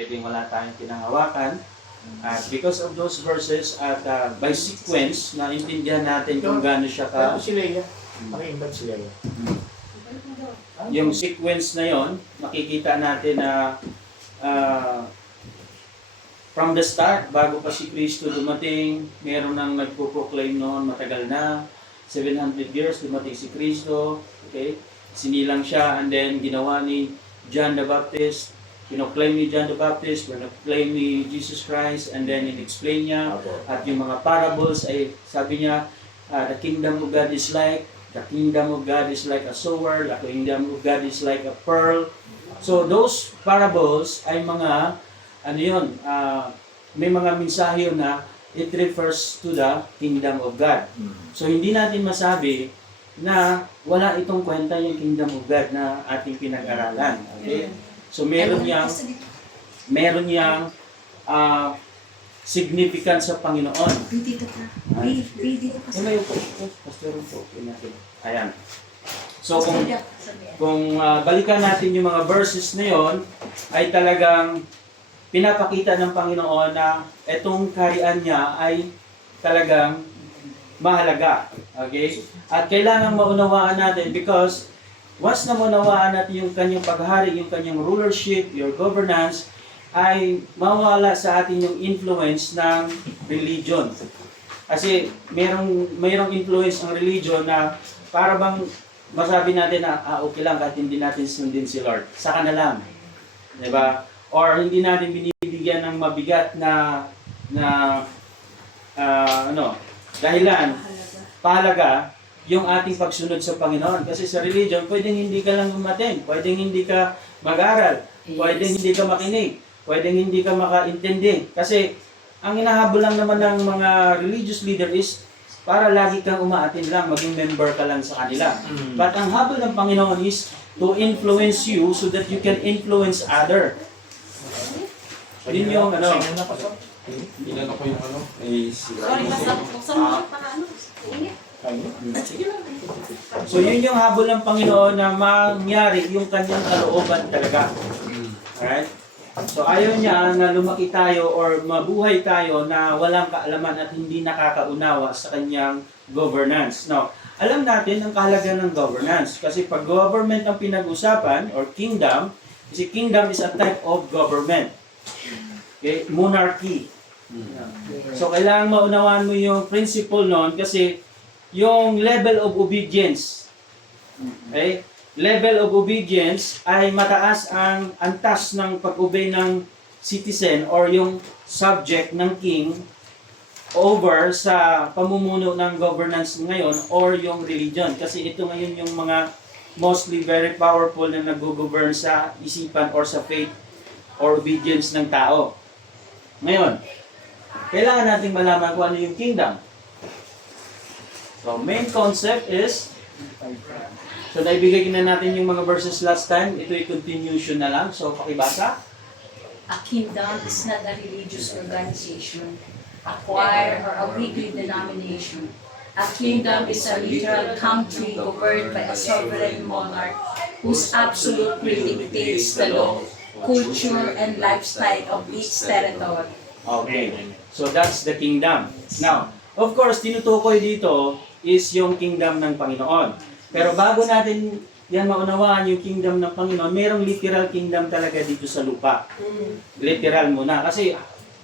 pwedeng wala tayong pinanghawakan. At because of those verses at by sequence, naintindihan natin kung gaano siya ka... Si Leia. Pakiinbat si Leia. Yung sequence na yon, makikita natin na from the start, bago pa si Kristo dumating, meron nang nagpo-proclaim noon, matagal na, 700 years dumating si Kristo, okay? Sinilang siya, and then ginawa ni John the Baptist, pinoclaim ni John the Baptist, pinoclaim ni Jesus Christ, and then in-explain niya, at yung mga parables ay sabi niya, the kingdom of God is like a sword, the kingdom of God is like a pearl. So those parables ay mga, may mga mensahe yun na it refers to the kingdom of God. So hindi natin masabi na wala itong kwenta yung kingdom of God na ating pinag-aralan. Okay? So meron niyang significance sa Panginoon. Dito ka. Dito ka. May upo. Pastor po. Ayan. So kung balikan natin yung mga verses na yon, ay talagang pinapakita ng Panginoon na itong kaharian niya ay talagang mahalaga. Okay? At kailangan maunawaan natin because once na maunawaan natin yung kanyang paghari, yung kanyang rulership, your governance, ay mawala sa atin yung influence ng religion. Kasi mayroong influence ng religion na para bang masabi natin na okay lang kahit hindi natin sundin si Lord. Saka na lang. Diba? Or hindi natin binibigyan ng mabigat na dahilan, pahalaga yung ating pagsunod sa Panginoon. Kasi sa religion, pwedeng hindi ka lang umaten, pwedeng hindi ka mag-aral, pwedeng hindi ka makinig, pwedeng hindi ka makaintindi. Kasi ang hinahabol lang naman ng mga religious leader is para lagi kang umaatin lang, maging member ka lang sa kanila. But ang habol ng Panginoon is to influence you so that you can influence other. Yun yung Hindi na po yung Sorry, basta buksan mo siya para Ingat. So yun yung habol ng Panginoon na mangyari yung kanyang kalooban talaga. Alright? So ayaw niya na lumaki tayo or mabuhay tayo na walang kaalaman at hindi nakakaunawa sa kanyang governance. Now, alam natin ang kahalagan ng governance kasi pag government ang pinag-usapan or kingdom, kasi kingdom is a type of government. Okay? Monarchy. So kailangan maunawaan mo yung principle noon kasi yung level of obedience. Okay? Level of obedience ay mataas ang antas ng pag-obey ng citizen or yung subject ng king over sa pamumuno ng governance ngayon or yung religion. Kasi ito ngayon yung mga mostly very powerful na nag-govern sa isipan or sa faith or obedience ng tao. Ngayon, kailangan nating malaman kung ano yung kingdom. So, main concept is, so naibigay na natin yung mga verses last time. Ito ay continuation na lang. So, pakibasa. A kingdom is not a religious organization, a choir, or a weekly denomination. A kingdom is a literal country governed by a sovereign monarch whose absolute will dictates the law, culture, and lifestyle of each territory. Okay. So, that's the kingdom. Now, of course, tinutukoy dito is yung kingdom ng Panginoon. Pero bago natin yan maunawaan yung kingdom ng Panginoon, mayroong literal kingdom talaga dito sa lupa. Literal muna. Kasi,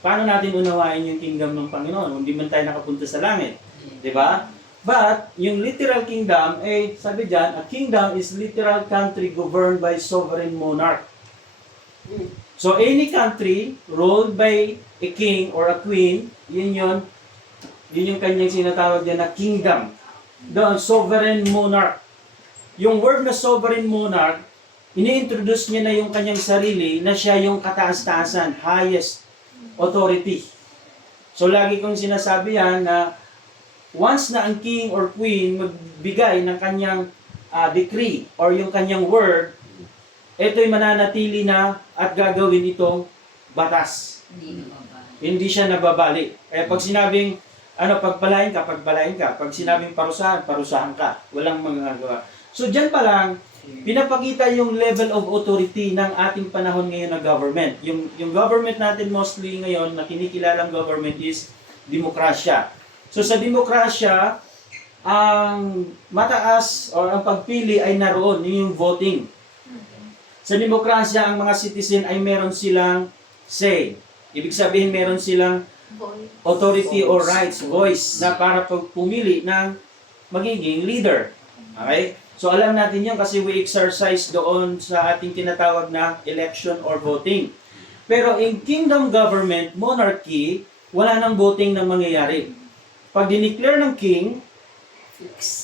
paano natin unawain yung kingdom ng Panginoon? Hindi man tayo nakapunta sa langit. Diba? But, yung literal kingdom, sabi dyan, a kingdom is literal country governed by sovereign monarch. So, any country ruled by a king or a queen, yun yung kanyang sinatawag din na kingdom. The sovereign monarch. Yung word na sovereign monarch, ini-introduce niya na yung kanyang sarili na siya yung kataas-taasan, highest authority. So, lagi kong sinasabi yan na once na ang king or queen magbigay ng kanyang decree or yung kanyang word, ito'y mananatili na at gagawin itong batas. Hindi siya nababalik. Kaya pag sinabing, pagpalain ka, pagpalain ka. Pag sinabing parusahan, parusahan ka. Walang magagawa. So, dyan pa lang, pinapakita yung level of authority ng ating panahon ngayon na government. Yung government natin mostly ngayon na kinikilalang government is demokrasya. So sa demokrasya, ang mataas or ang pagpili ay naroon, yung voting. Sa demokrasya, ang mga citizen ay meron silang say. Ibig sabihin meron silang authority or rights, voice, na para pumili ng magiging leader. Okay? So alam natin yan kasi we exercise doon sa ating tinatawag na election or voting. Pero in kingdom government, monarchy, wala nang voting na mangyayari. Pag dineclare ng king,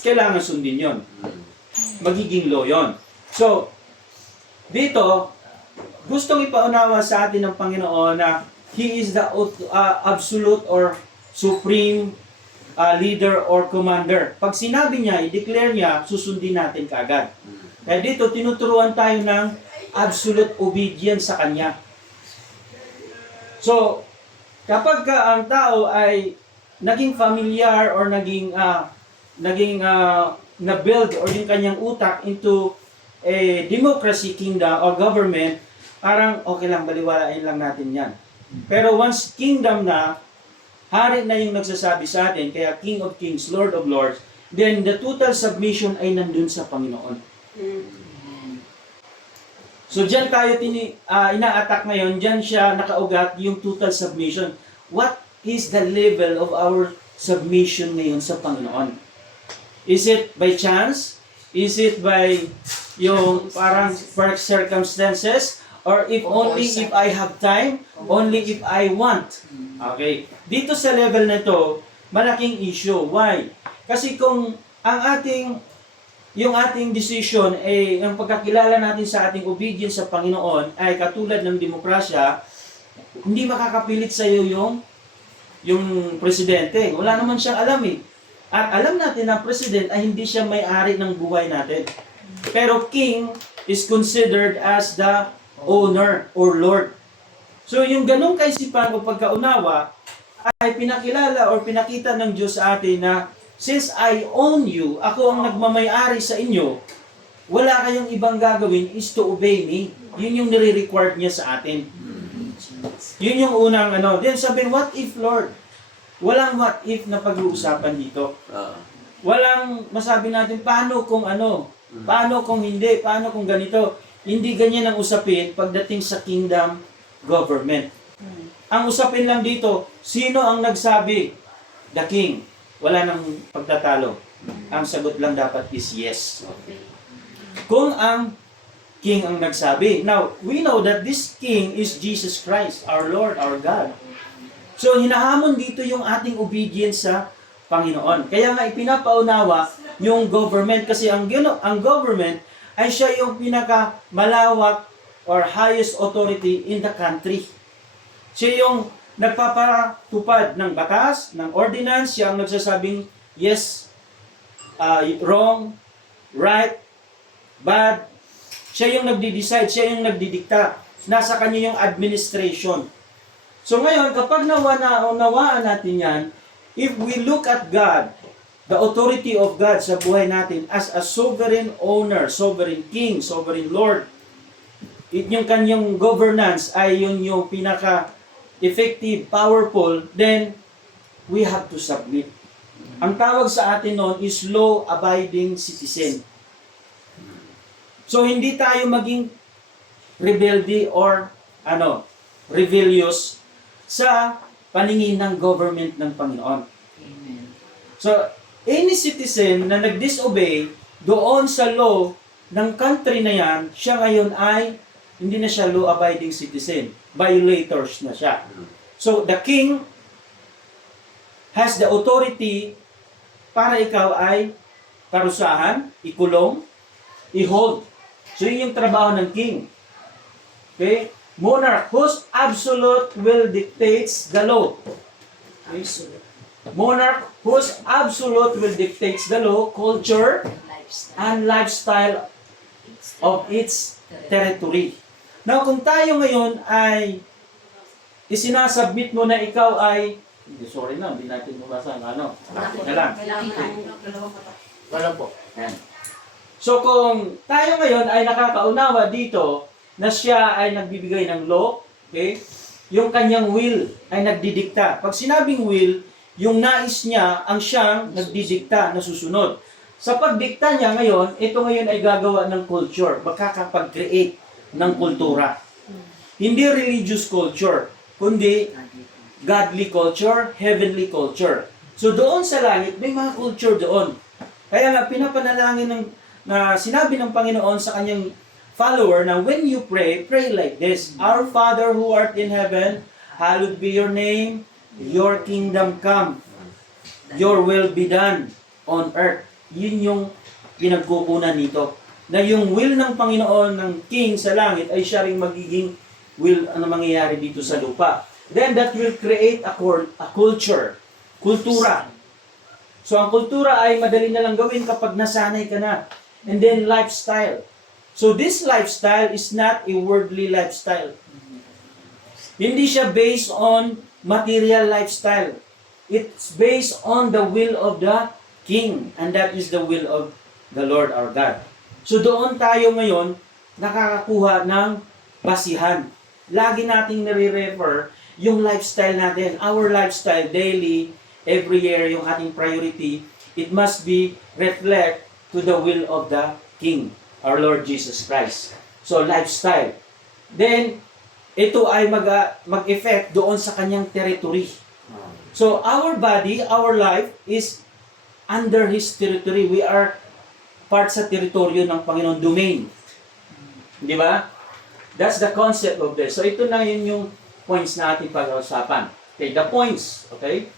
kailangan sundin yon. Magiging law yon. So, dito, gustong ipaunawa sa atin ng Panginoon na He is the absolute or supreme leader or commander. Pag sinabi niya, i-declare niya, susundin natin kaagad. Kaya dito, tinuturuan tayo ng absolute obedience sa Kanya. So, kapag ang tao ay naging familiar or naging na-build or yung kanyang utak into a democracy kingdom or government, parang okay lang, baliwalain lang natin yan. Pero once kingdom na, hari na yung nagsasabi sa atin, kaya King of Kings, Lord of Lords, then the total submission ay nandun sa Panginoon. So diyan tayo ina-attack ngayon, diyan siya nakaugat yung total submission. What is the level of our submission ngayon sa Panginoon? Is it by chance? Is it by yung parang circumstances? Or if only if I have time, only if I want. Okay. Dito sa level na ito, malaking issue. Why? Kasi kung yung ating decision, yung pagkakilala natin sa ating obedience sa Panginoon ay katulad ng demokrasya, hindi makakapilit sa iyo yung presidente. Wala naman siyang alam eh. At alam natin na president ay hindi siya may-ari ng buhay natin. Pero king is considered as the owner or Lord. So yung ganong kaisipan o pagkaunawa ay pinakilala or pinakita ng Diyos sa atin na since I own you, ako ang nagmamay-ari sa inyo, wala kayong ibang gagawin is to obey me. Yun yung nire-required niya sa atin. Yun yung unang Then sabihin, what if Lord? Walang what if na pag-uusapan dito. Walang masabi natin, paano kung paano kung hindi, paano kung ganito. Hindi ganyan ang usapin pagdating sa kingdom government. Ang usapin lang dito, sino ang nagsabi? The king. Wala nang pagtatalo. Ang sagot lang dapat is yes. Kung ang king ang nagsabi. Now, we know that this king is Jesus Christ, our Lord, our God. So, hinahamon dito yung ating obedience sa Panginoon. Kaya nga ipinapaunawa yung government kasi ang government ay siya yung pinaka-malawak or highest authority in the country. Siya yung nagpapatupad ng batas, ng ordinance, siya ang nagsasabing yes, wrong, right, bad. Siya yung nagdi-decide, siya yung nagdidikta. Nasa kanya yung administration. So ngayon, kapag nawaan natin yan, if we look at God, the authority of God sa buhay natin as a sovereign owner, sovereign king, sovereign Lord. Yung kanyang governance ay yun yung pinaka-effective, powerful, then we have to submit. Ang tawag sa atin noon is law-abiding citizen. So hindi tayo maging rebelde or rebellious sa paningin ng government ng Panginoon. Amen. So, any citizen na nag-disobey doon sa law ng country na yan, siya ngayon ay hindi na siya law-abiding citizen. Violators na siya. So, the king has the authority para ikaw ay parusahan, ikulong, i-hold. So, yun yung trabaho ng king. Okay? Monarch, whose absolute will dictates the law. Absolute. Monarch, whose absolute will dictates the law, culture, Lifestyle. and lifestyle of its territory. Now, kung tayo ngayon ay isinasubmit mo na ikaw ay, hindi natin mabasa, Teka lang. Wala po. Yan. So kung tayo ngayon ay nakakaunawa dito na siya ay nagbibigay ng law, okay? Yung kanyang will ay nagdidikta. Pag sinabing will, yung nais niya ang siyang nagdidikta na susunod. Sa pagdikta niya ngayon, ito ngayon ay gagawa ng culture, makakapag-create ng kultura. Hindi religious culture, kundi godly culture, heavenly culture. So doon sa langit, may mga culture doon. Kaya nga, pinapanalangin na sinabi ng Panginoon sa kanyang follower na when you pray, pray like this. Our Father who art in heaven, hallowed be your name, your kingdom come, your will be done on earth. Yun yung pinagkukunan nito. Na yung will ng Panginoon, ng King sa langit, ay siya ring magiging will ano mangyayari dito sa lupa. Then that will create a culture, kultura. So ang kultura ay madali na lang gawin kapag nasanay ka na. And then lifestyle. So this lifestyle is not a worldly lifestyle. Hindi siya based on material lifestyle. It's based on the will of the King. And that is the will of the Lord our God. So doon tayo ngayon nakakakuha ng basihan. Lagi nating nire-refer yung lifestyle natin. Our lifestyle daily, every year, yung ating priority, it must be reflect to the will of the King, our Lord Jesus Christ. So, lifestyle. Then, ito ay mag-effect doon sa kanyang territory. So, our body, our life is under His territory. We are part sa teritoryo ng Panginoon, domain. Di ba? That's the concept of this. So, ito na yun yung points na ating pag-uusapan. Okay, the points. Okay?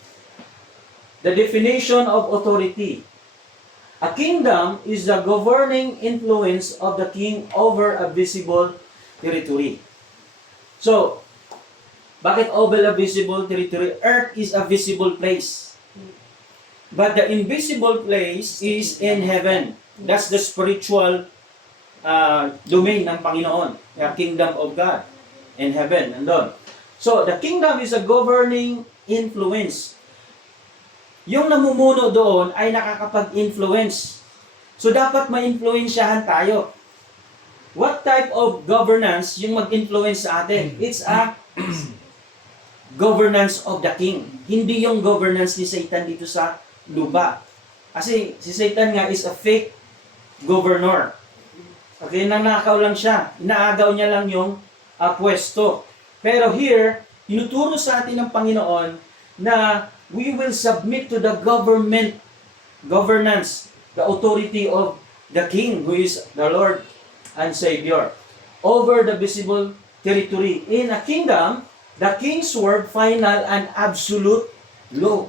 The definition of authority. A kingdom is the governing influence of the king over a visible territory. So, bakit over a visible territory? Earth is a visible place. But the invisible place is in heaven. That's the spiritual domain ng Panginoon. The kingdom of God in heaven. Nandun. So, the kingdom is a governing influence. Yung namumuno doon ay nakakapag-influence. So, dapat ma-influensyahan tayo. What type of governance yung mag-influence sa atin? It's a governance of the king. Hindi yung governance ni Satan dito sa lupa. Kasi si Satan nga is a fake governor. Okay, nanakaw lang siya. Inaagaw niya lang yung pwesto. Pero here, tinuturo sa atin ng Panginoon na we will submit to the governance, the authority of the King, who is the Lord and Savior, over the visible territory. In a kingdom, the King's word, final and absolute law.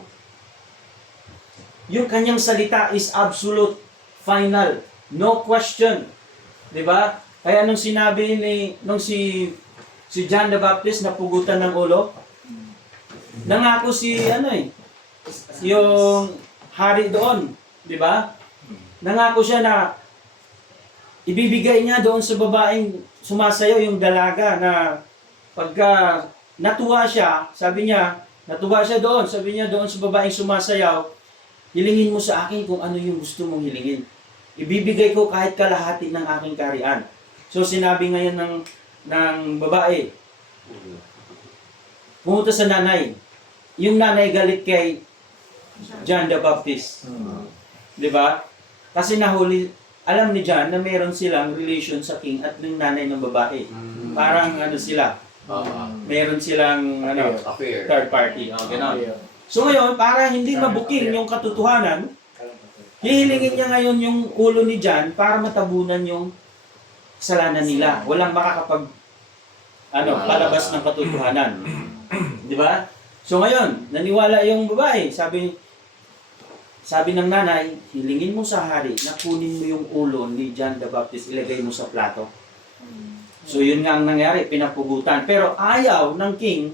Yung kanyang salita is absolute, final, no question. Diba? Kaya nung sinabi nung si John the Baptist na pugutan ng ulo, nangako yung hari doon, di ba? Nangako siya na ibibigay niya doon sa babaeng sumasayaw, yung dalaga, na pagka natuwa siya, sabi niya doon sa babaeng sumasayaw, hilingin mo sa akin kung ano yung gusto mong hilingin. Ibibigay ko kahit kalahati ng aking kaharian. So sinabi ngayon ng babae, pumunta sa nanay. Yung nanay galit kay John the Baptist. Di ba? Kasi nahuli, alam ni John na meron silang relation sa king at yung nanay ng babae. Parang sila. Meron silang Affair. third party. Ganon. So ngayon, para hindi mabuking yung katotohanan, hihilingin niya ngayon yung ulo ni John para matabunan yung kasalanan nila. Walang makakapag palabas ng katotohanan. Di ba? So ngayon, naniwala yung babae. Sabi ng nanay, hilingin mo sa hari na kunin mo yung ulo ni John the Baptist, ilagay mo sa plato. So yun nga ang nangyari, pinapugutan. Pero ayaw ng king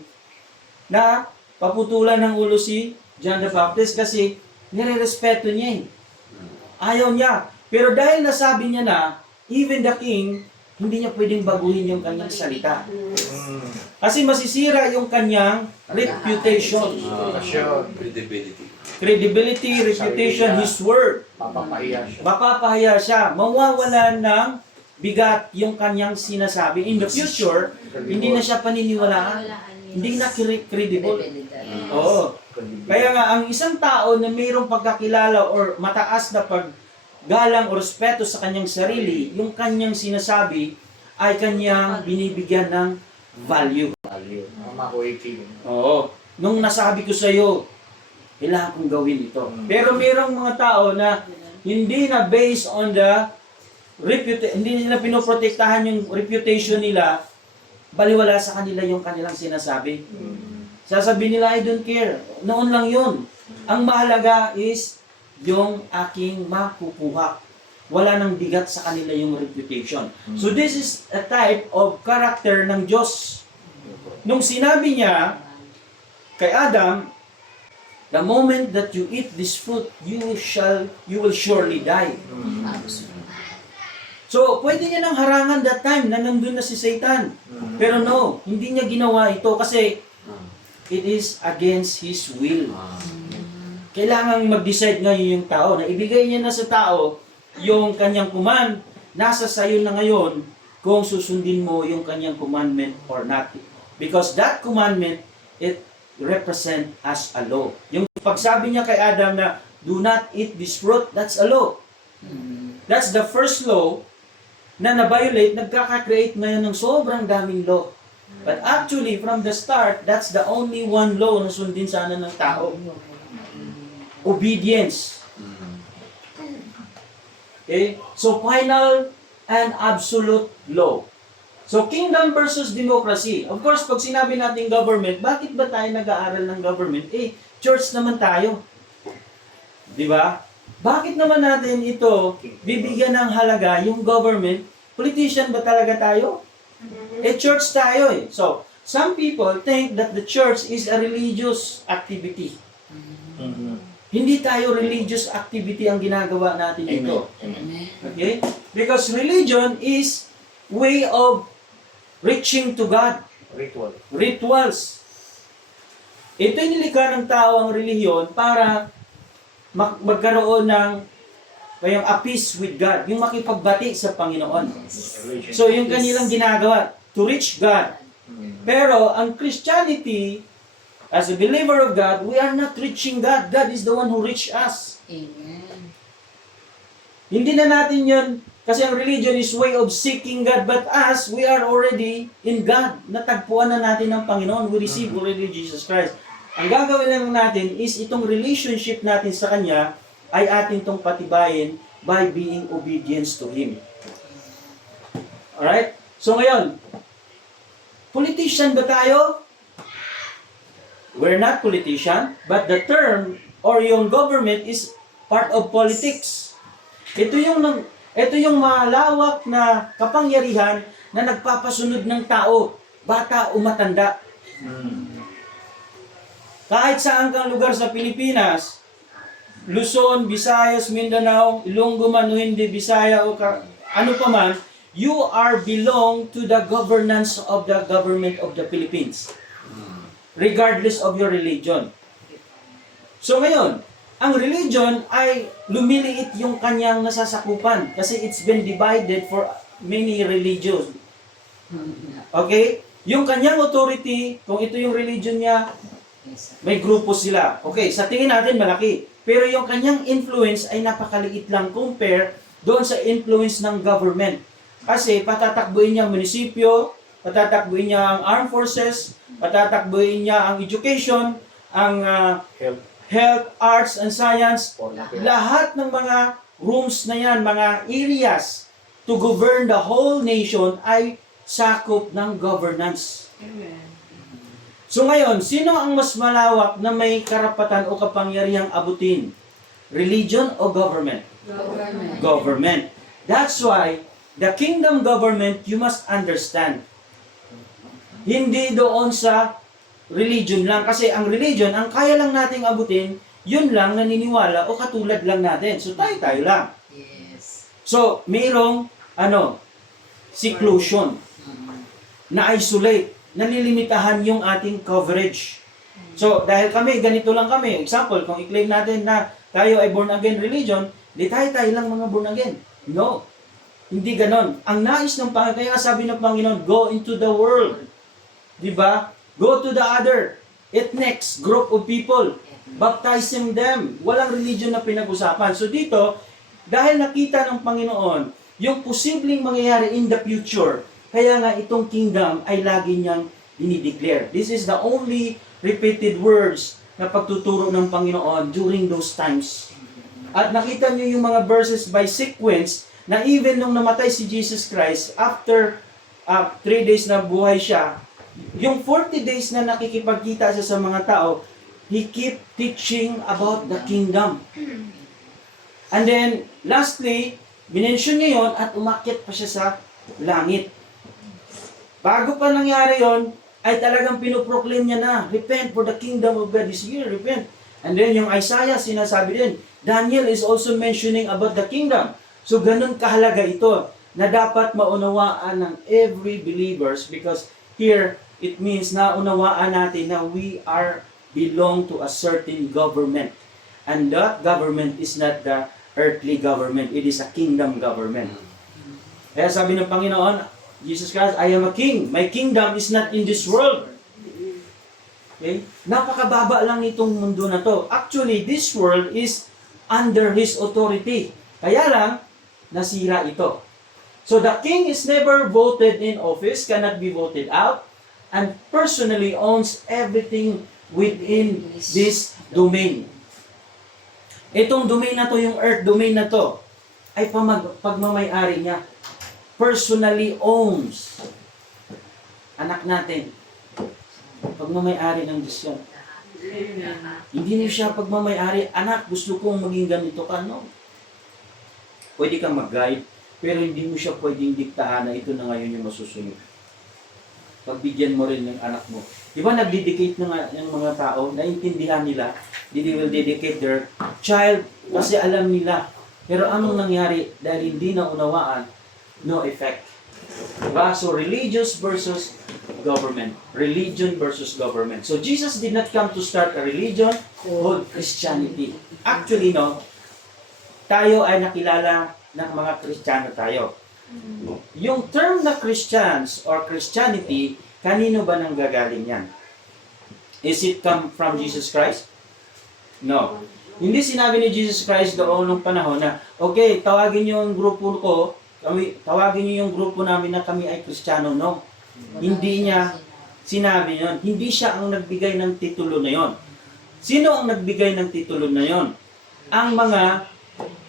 na paputulan ng ulo si John the Baptist kasi nire-respeto niya eh. Ayaw niya. Pero dahil nasabi niya na, even the king, hindi niya pwedeng baguhin yung kanyang salita. Kasi masisira yung kanyang reputation. Credibility. credibility, reputation, Sarili niya. his word. Papapahiya siya. Mapapahiya siya. Mawawala ng bigat yung kanyang sinasabi. In the future, hindi na siya paniniwalaan. Hindi na credible. Oo. Kaya nga, ang isang tao na mayroong pagkakilala or mataas na paggalang o respeto sa kanyang sarili, yung kanyang sinasabi ay kanyang binibigyan ng value. Value. Mga makuiki. Oo. Nung nasabi ko sa iyo, kailangan kong gawin ito. Pero mayroong mga tao na hindi na based on the hindi nila pinoprotektahan yung reputation nila, baliwala sa kanila yung kanilang sinasabi. Sasabihin nila, I don't care. Noon lang yun. Ang mahalaga is yung aking makukuha. Wala nang bigat sa kanila yung reputation. So this is a type of character ng Diyos. Nung sinabi niya kay Adam, the moment that you eat this fruit, you will surely die. So, pwede niya nang harangan that time na nandun na si Satan. Pero no, hindi niya ginawa ito kasi it is against his will. Kailangan mag-decide ngayon yung tao na ibigay niya na sa tao yung kanyang command. Nasa sayo na ngayon kung susundin mo yung kanyang commandment or not. Because that commandment, it represent as a law. Yung pagsabi niya kay Adam na do not eat this fruit, that's a law. That's the first law na na-violate, nagkaka-create ngayon ng sobrang daming law. But actually, from the start, that's the only one law na sundin sana ng tao. Obedience. Okay? So, final and absolute law. So, kingdom versus democracy. Of course, pag sinabi natin government, bakit ba tayo nag-aaral ng government? Church naman tayo. Di ba? Bakit naman natin ito bibigyan ng halaga yung government? Politician ba talaga tayo? Church tayo eh. So, some people think that the church is a religious activity. Hindi tayo religious activity ang ginagawa natin dito. Okay? Because religion is way of reaching to God. Ritual. Rituals. Ito yung nilikha ng tao ang relihiyon para magkaroon ng yung a peace with God, yung makipagbati sa Panginoon. So, yung kanilang ginagawa, to reach God. Pero, ang Christianity, as a believer of God, we are not reaching God. God is the one who reached us. Amen. Hindi na natin yun, kasi ang religion is way of seeking God, but us, we are already in God. Natagpuan na natin ng Panginoon. We receive already Jesus Christ. Ang gagawin lang natin is itong relationship natin sa Kanya ay atin tong patibayin by being obedience to Him. Alright? So ngayon, politician ba tayo? We're not politician, but the term or yung government is part of politics. Ito yung malawak na kapangyarihan na nagpapasunod ng tao, bata o matanda. Kahit saan kang lugar sa Pilipinas, Luzon, Visayas, Mindanao, Ilonggo man o hindi, Bisaya o ano pa man, you are belong to the governance of the government of the Philippines. Regardless of your religion. So ngayon, ang religion ay lumiliit yung kanyang nasasakupan kasi it's been divided for many religions. Okay? Yung kanyang authority, kung ito yung religion niya, may grupo sila. Okay, sa tingin natin malaki. Pero yung kanyang influence ay napakaliit lang compare doon sa influence ng government. Kasi patatakbuhin niya ang munisipyo, patatakbuhin niya ang armed forces, patatakbuhin niya ang education, ang health, arts, and science. Lahat ng mga rooms na yan, mga areas to govern the whole nation ay sakop ng governance. So ngayon, sino ang mas malawak na may karapatan o kapangyarihang abutin? Religion o government? Government. Government. That's why, the kingdom government, you must understand. Hindi doon sa religion lang. Kasi ang religion, ang kaya lang nating abutin, yun lang naniniwala o katulad lang natin. So tayo lang. Yes. So, mayroong, seclusion, na isolate, nalilimitahan yung ating coverage. So, dahil kami, ganito lang kami. Example, kung i-claim natin na tayo ay born again religion, di tayo lang mga born again. No. Hindi ganon. Ang nais ng Panginoon, kaya sabi ng Panginoon, go into the world. Di ba? Go to the other ethnics, group of people. Baptizing them. Walang religion na pinag-usapan. So dito, dahil nakita ng Panginoon, yung posibleng mangyayari in the future, kaya nga itong kingdom ay lagi niyang dinideclare. This is the only repeated words na pagtuturo ng Panginoon during those times. At nakita niyo yung mga verses by sequence na even nung namatay si Jesus Christ, after 3 days na buhay siya, yung 40 days na nakikipagkita siya sa mga tao, he keep teaching about the kingdom. And then, lastly, binensyon niya yun at umakyat pa siya sa langit. Bago pa nangyari yon, ay talagang pinoproclaim niya na, repent for the kingdom of God is here, repent. And then yung Isaiah, sinasabi din, Daniel is also mentioning about the kingdom. So ganun kahalaga ito, na dapat maunawaan ng every believers, because here, it means na unawaan natin na we are belong to a certain government. And that government is not the earthly government, it is a kingdom government. Kaya sabi ng Panginoon, Jesus Christ, I am a king. My kingdom is not in this world. Okay? Napakababa lang itong mundo na to. Actually, this world is under His authority. Kaya lang, nasira ito. So the king is never voted in office, cannot be voted out, and personally owns everything within this domain. Itong domain na to, yung earth domain na to, ay pagmamayari niya. Personally owns. Anak natin. Pagmamayari ng Diyos yan. Hindi niyo siya pagmamayari, anak, gusto kong maging ganito ka, no? Pwede kang mag-guide, pero hindi mo siya pwedeng diktahan na ito na ngayon yung masusunod. Pagbigyan mo rin ng anak mo. Di ba nag-dedicate ng mga tao, naintindihan nila, they will dedicate their child kasi alam nila. Pero anong nangyari dahil hindi na unawaan, no effect. Diba? So, religious versus government. Religion versus government. So, Jesus did not come to start a religion called Christianity. Actually, no, tayo ay nakilala ng mga Kristiyano tayo. Yung term na Christians or Christianity, kanino ba nang gagaling yan? Is it come from Jesus Christ? No. Hindi sinabi ni Jesus Christ doon nung panahon na, okay, tawagin niyo yung grupo ko, tawagin niyo yung grupo namin na kami ay Kristiyano. No. Hindi niya sinabi yun. Hindi siya ang nagbigay ng titulo na yon. Sino ang nagbigay ng titulo na yon? Ang mga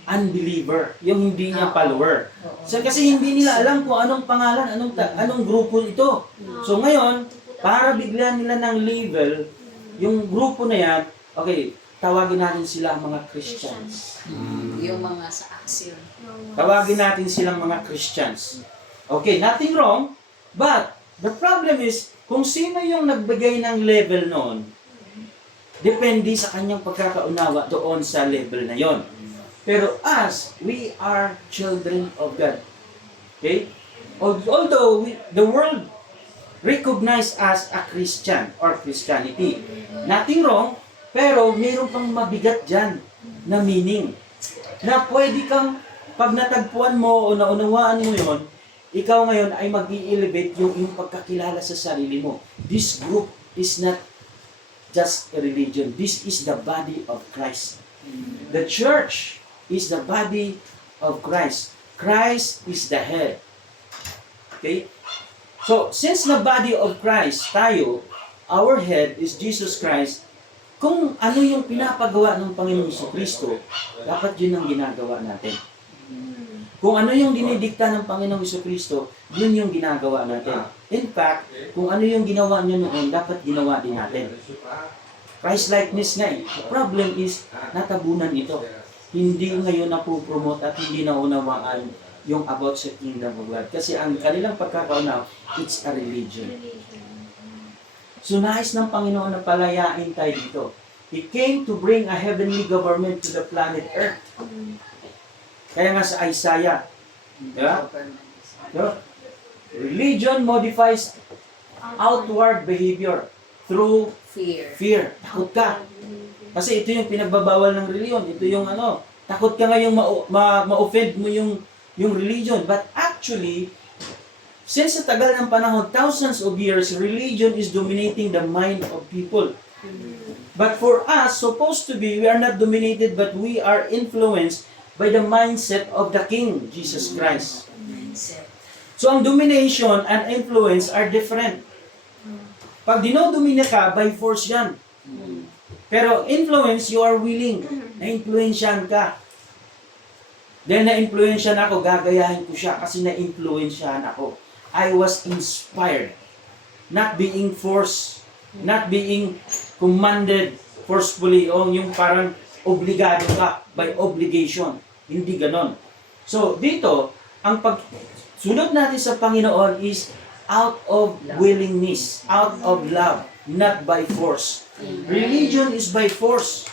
unbeliever, yung hindi niya follower. So, kasi hindi nila alam kung anong pangalan, anong grupo ito. So ngayon, para bigyan nila ng label, yung grupo na yan, okay, tawagin natin sila mga Christians. Yung mga sa aksyon. Tawagin natin silang mga Christians. Okay, nothing wrong, but the problem is, kung sino yung nagbigay ng level noon, depende sa kanyang pagkakaunawa doon sa level na yon. Pero us, we are children of God. Okay? Although the world recognize us a Christian or Christianity. Nothing wrong, pero mayroon pang mabigat dyan na meaning. Na pwede kang, pag natagpuan mo o naunawaan mo yon, ikaw ngayon ay mag-i-elevate yung pagkakilala sa sarili mo. This group is not just a religion. This is the body of Christ. The church is the body of Christ. Christ is the head. Okay? So, since the body of Christ, tayo, our head is Jesus Christ, kung ano yung pinapagawa ng Panginoong Jesucristo, dapat yun ang ginagawa natin. Kung ano yung dinidikta ng Panginoong Jesucristo, yun yung ginagawa natin. In fact, kung ano yung ginawa niya noon, dapat ginawa din natin. Christ-likeness nga eh. The problem is, natabunan ito. Hindi ngayon napupromote at hindi naunawaan yung about sa kingdom of God. Kasi ang kanilang pagkakaunaw, it's a religion. So nais ng Panginoon na palayain tayo dito. He came to bring a heavenly government to the planet Earth. Kaya nga sa Isaiah, diba? Diba? Religion modifies outward behavior. through Fear. fear. Takot ka. Kasi ito yung pinagbabawal ng reliyon. Ito yung takot ka ngayong ma-offend mo yung religion. But actually, since sa tagal ng panahon, thousands of years, religion is dominating the mind of people. But for us, supposed to be, we are not dominated, but we are influenced by the mindset of the King, Jesus Christ. Mindset. So ang domination and influence are different. Pag dinodomina ka, by force yan. Pero influence, you are willing. Na-influensyahan ka. Then na-influensyahan ako, gagayahin ko siya kasi na-influensyahan ako. I was inspired. Not being forced. Not being commanded forcefully o yung parang obligado ka by obligation. Hindi ganon. So, dito, ang pagsunod natin sa Panginoon is out of willingness, out of love, not by force. Religion is by force.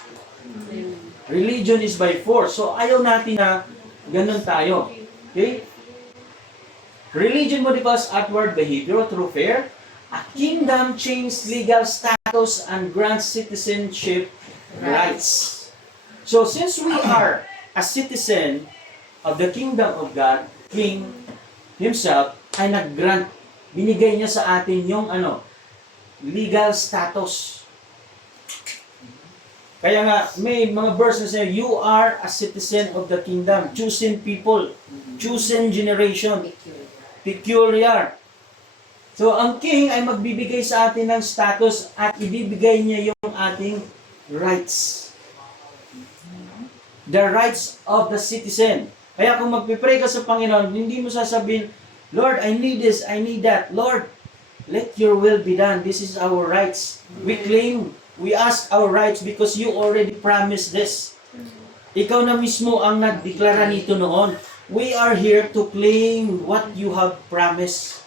Religion is by force. So, ayaw natin na ganon tayo. Okay? Religion modifies outward behavior through fear. A kingdom changes legal status and grants citizenship rights. So, since we are a citizen of the kingdom of God, King Himself ay nag-grant, binigay niya sa atin yung legal status. Kaya nga, may mga verses na you are a citizen of the kingdom, chosen people, chosen generation, peculiar. So, ang king ay magbibigay sa atin ng status at ibibigay niya yung ating rights. The rights of the citizen. Kaya kung magpipray ka sa Panginoon, hindi mo sasabihin, Lord, I need this, I need that. Lord, let your will be done. This is our rights. We claim, we ask our rights because you already promised this. Ikaw na mismo ang nagdeklara nito noon. We are here to claim what you have promised.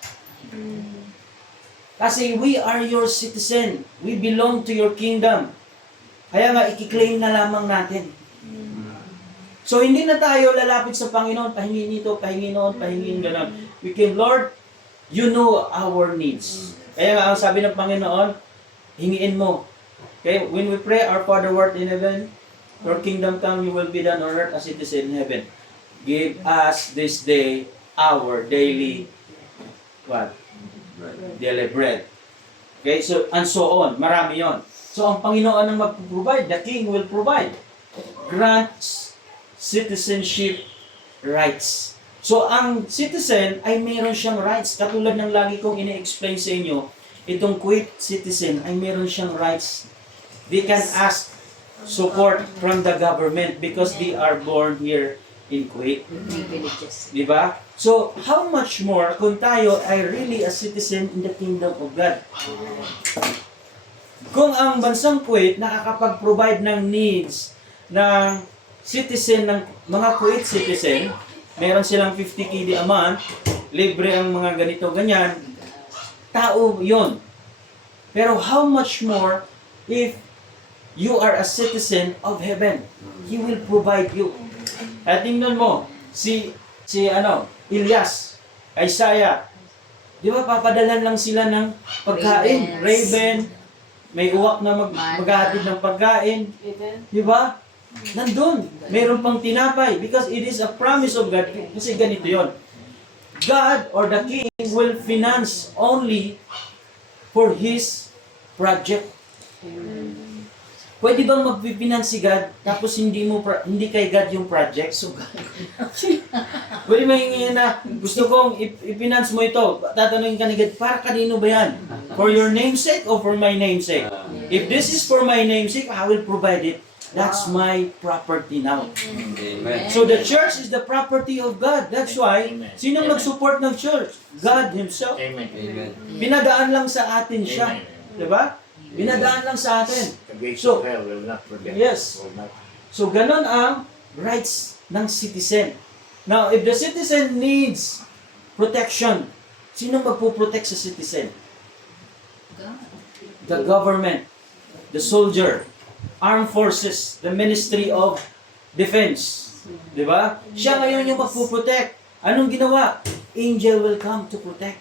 Kasi we are your citizen. We belong to your kingdom. Kaya nga, i-claim na lamang natin. So, hindi na tayo lalapit sa Panginoon, pahingin nito, pahingin noon, pahingin gano'n. We can, Lord, you know our needs. Kaya nga, ang sabi ng Panginoon, hingiin mo. Okay? When we pray, our Father who art in heaven, your kingdom come, your will be done on earth as it is in heaven. Give us this day our daily daily bread. Okay, so and so on. Marami yon. So ang Panginoon ang mag-provide, the King will provide. Grants citizenship rights. So ang citizen ay meron siyang rights. Katulad ng lagi kong ine-explain sa inyo, itong Kuwait citizen ay meron siyang rights. They can ask support from the government because they are born here in Kuwait. Di ba? So, how much more kung tayo ay really a citizen in the kingdom of God? Kung ang bansang Kuwait nakakapag-provide ng needs ng citizen, ng mga Kuwait citizen, meron silang 50 KD a month, libre ang mga ganito, ganyan, tao yon. Pero how much more if you are a citizen of heaven? He will provide you. At tingnan mo, si Elias, Isaiah, di ba papadalan lang sila ng pagkain, raven, may uwak na maghahatid ng pagkain, di ba? Nandun, mayroon pang tinapay because it is a promise of God. Kasi ganito yon. God or the King will finance only for His project. Pwede bang magpipinance si God tapos hindi kay God yung project? So, pwede mahingin na gusto kong ipinance mo ito. Tatanungin ka ni God, para kanino ba yan? For your namesake or for my namesake? If this is for my namesake, I will provide it. That's my property now. Amen. So the church is the property of God. That's why, sino nag-support ng church? God Himself. Amen. Amen. Pinadaan lang sa atin siya. Diba? Pinadaan lang sa atin. The gates So, of hell will not forget. yes. Will not. So, ganon ang rights ng citizen. Now, if the citizen needs protection, sino magpuprotect sa citizen? The government, the soldier, armed forces, the Ministry of Defense. Di ba? Siya ngayon yung magpuprotect. Anong ginawa? Angel will come to protect.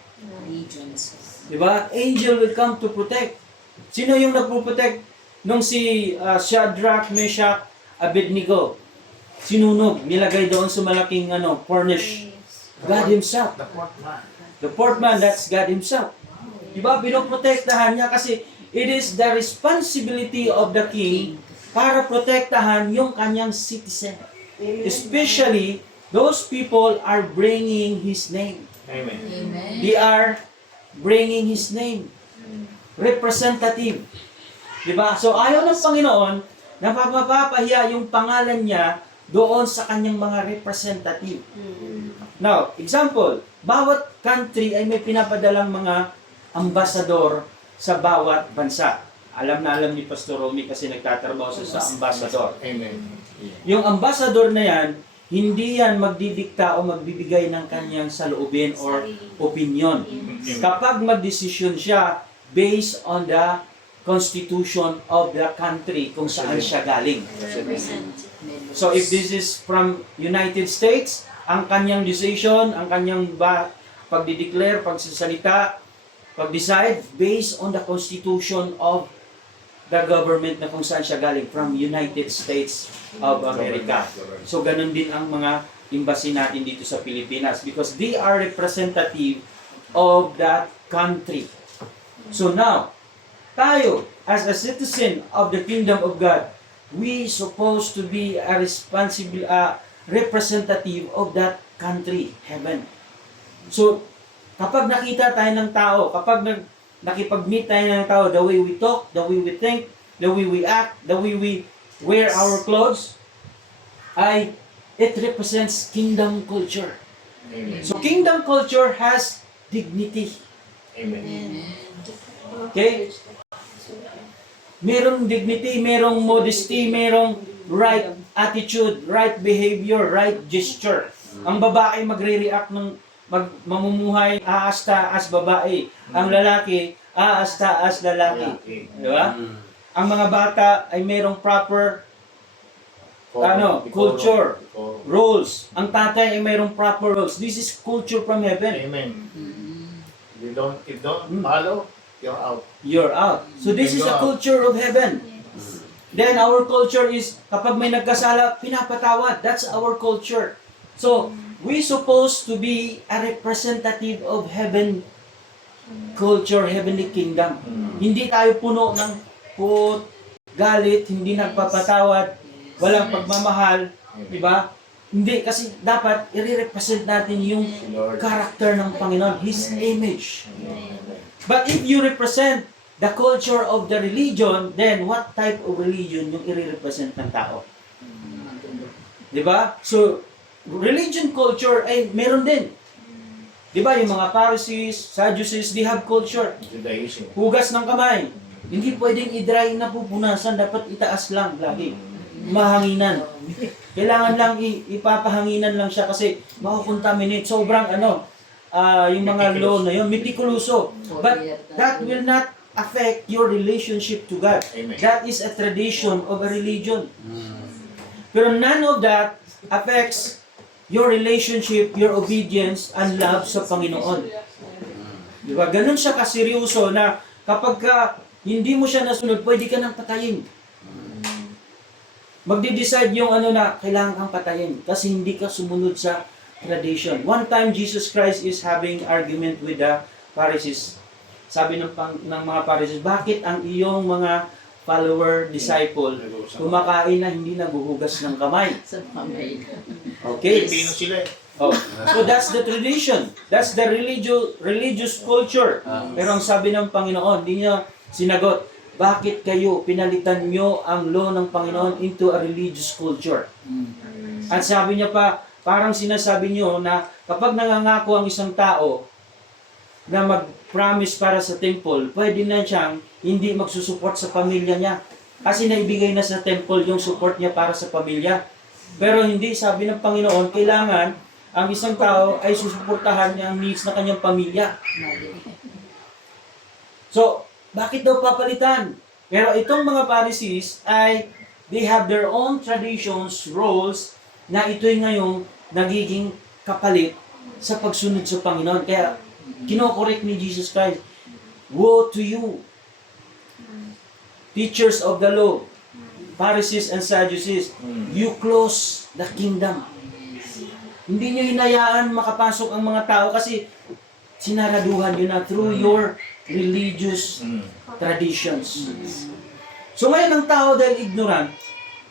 Di ba? Angel will come to protect. Sino yung nagpo-protect nung si Shadrach, Meshach, Abednego? Sinunog, nilagay doon sa malaking furnace. God Himself. The fourth man. The fourth man, that's God Himself. Diba? Pinoprotektahan niya kasi it is the responsibility of the king para protektahan yung kanyang citizen. Especially, those people are bringing His name. Amen. Amen. They are bringing His name. Representative. Diba? So ayaw ng Panginoon na mapapahiya yung pangalan niya doon sa kanyang mga representative. Now, example, bawat country ay may pinapadalang mga ambasador sa bawat bansa. Alam na alam ni Pastor Romy kasi nagtatrabaho siya sa ambasador. Amen. Yung ambassador na yan, hindi yan magdidikta o magbibigay ng kanyang saloobin or opinion. Kapag magdesisyon siya based on the constitution of the country kung saan siya galing. So if this is from United States, ang kanyang decision, ang kanyang pagdideclare, pagsasalita, pag-decide based on the constitution of the government na kung saan siya galing, from United States of America. So ganun din ang mga embassy natin dito sa Pilipinas because they are representative of that country. So now, tayo, as a citizen of the kingdom of God, we supposed to be a responsible representative of that country, heaven. So, kapag nakita tayo ng tao, kapag nakipag-meet tayo ng tao, the way we talk, the way we think, the way we act, the way we wear our clothes, it represents kingdom culture. Amen. So, kingdom culture has dignity. Amen. Okay? Merong dignity, merong modesty, merong right attitude, right behavior, right gesture. Ang babae magre-react ng mamumuhay, aas-taas babae. Ang lalaki, aas-taas lalaki. Di ba? Ang mga bata ay merong proper culture, roles. Ang tatay ay merong proper roles. This is culture from heaven. Amen. You don't follow, you're out. You're out. So this is a culture of heaven. Then our culture is, kapag may nagkasala, pinapatawad. That's our culture. So, we supposed to be a representative of heaven culture, heavenly kingdom. Hindi tayo puno ng put, galit, hindi nagpapatawad, walang pagmamahal, di ba? Hindi, kasi dapat i-represent natin yung character ng Panginoon, His image. But if you represent the culture of the religion, then what type of religion yung i-represent ng tao? Di ba? So, religion culture ay meron din. Di ba? Yung mga Pharisees, Sadducees, they have culture. Judaism. Hugas ng kamay. Hindi pwedeng i-dry na pupunasan, dapat itaas lang lagi. Mahanginan. Kailangan lang ipapahanginan lang siya kasi makakontaminate. Sobrang yung mga law na yun, mitikuloso. But that will not affect your relationship to God. Amen. That is a tradition of a religion. Pero none of that affects your relationship, your obedience, and love sa Panginoon. Di ba? Ganun siya kaseryoso na kapag hindi mo siya nasunod, pwede ka nang patayin. Magde-decide yung na kailangan kang patayin kasi hindi ka sumunod sa tradition. One time, Jesus Christ is having argument with the Pharisees. Sabi ng mga Pharisees, bakit ang iyong mga follower, disciple, kumakain na hindi naguhugas ng kamay? Okay. Pilipino sila eh. Oh. So that's the tradition. That's the religious culture. Pero ang sabi ng Panginoon, hindi niya sinagot, bakit kayo pinalitan nyo ang law ng Panginoon into a religious culture? At sabi niya pa, parang sinasabi niyo na kapag nangangako ang isang tao na mag-promise para sa temple, pwede na siyang hindi magsusupport sa pamilya niya. Kasi naibigay na sa temple yung support niya para sa pamilya. Pero hindi, sabi ng Panginoon, kailangan ang isang tao ay susuportahan niya ang needs ng kanyang pamilya. So, bakit daw papalitan? Pero itong mga Pharisees ay they have their own traditions, roles, na ito'y ngayong nagiging kapalit sa pagsunod sa Panginoon. Kaya, kinokorek ni Jesus Christ, woe to you. teachers of the law, Pharisees and Sadducees, you close the kingdom. Hindi nyo hinayaan makapasok ang mga tao kasi sinaraduhan nyo na through your religious traditions. So ngayon ang tao dahil ignorant,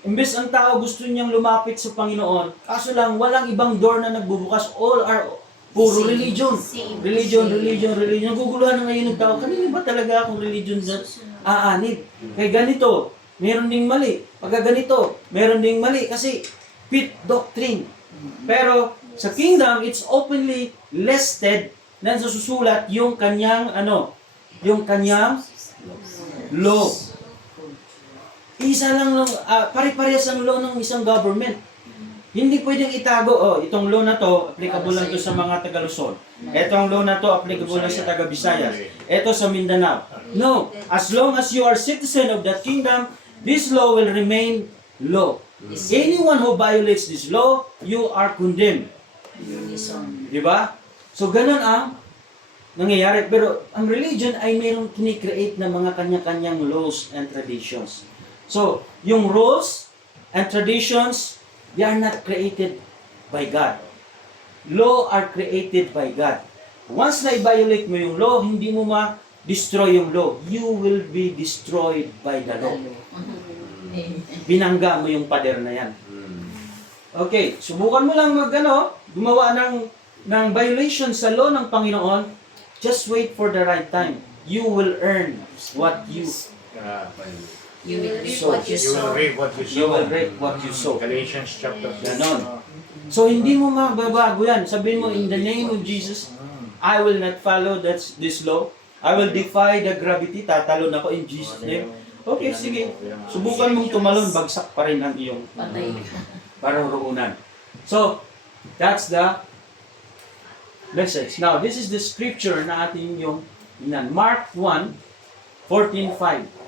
imbes ang tao gusto niyang lumapit sa Panginoon, kaso lang walang ibang door na nagbubukas, all are puro religion. Religion. Naguguluhan na ngayon ng tao, kanina ba talaga akong religion na aanib? Kaya ganito, meron ding mali. Pagka ganito, meron ding mali kasi pit doctrine. Pero sa kingdom, it's openly listed na susulat yung kanyang yung kanyang law. Isa lang pare-parehas ang law ng isang government. Hindi pwedeng itago, itong law na to, applicable lang to sa mga taga Luzon. Itong law na to, applicable lang sa taga Visayas. Ito sa Mindanao. No, as long as you are citizen of that kingdom, this law will remain law. Anyone who violates this law, you are condemned. Diba? So ganun ang nangyayari. Pero ang religion ay mayroong kini-create na mga kanya-kanyang laws and traditions. So, yung rules and traditions, they are not created by God. Law are created by God. Once na i-violate mo yung law, hindi mo ma-destroy yung law. You will be destroyed by the law. Binangga mo yung pader na yan. Okay, subukan mo lang gumawa ng violation sa law ng Panginoon. Just wait for the right time. You will earn what you You will reap So, what you You will sow. reap what you sow. You will reap what you sow. Galatians chapter 6. Ganon. So, hindi mo mababago yan. Sabihin mo, in the name of Jesus, I will not follow this law. I will defy the gravity. Tatalon ako in Jesus' name. Okay, sige. Subukan mong tumalon, bagsak pa rin ang iyong Patay. paruroonan. So, that's the message. Now, this is the scripture na atin yung Mark 1:14-5.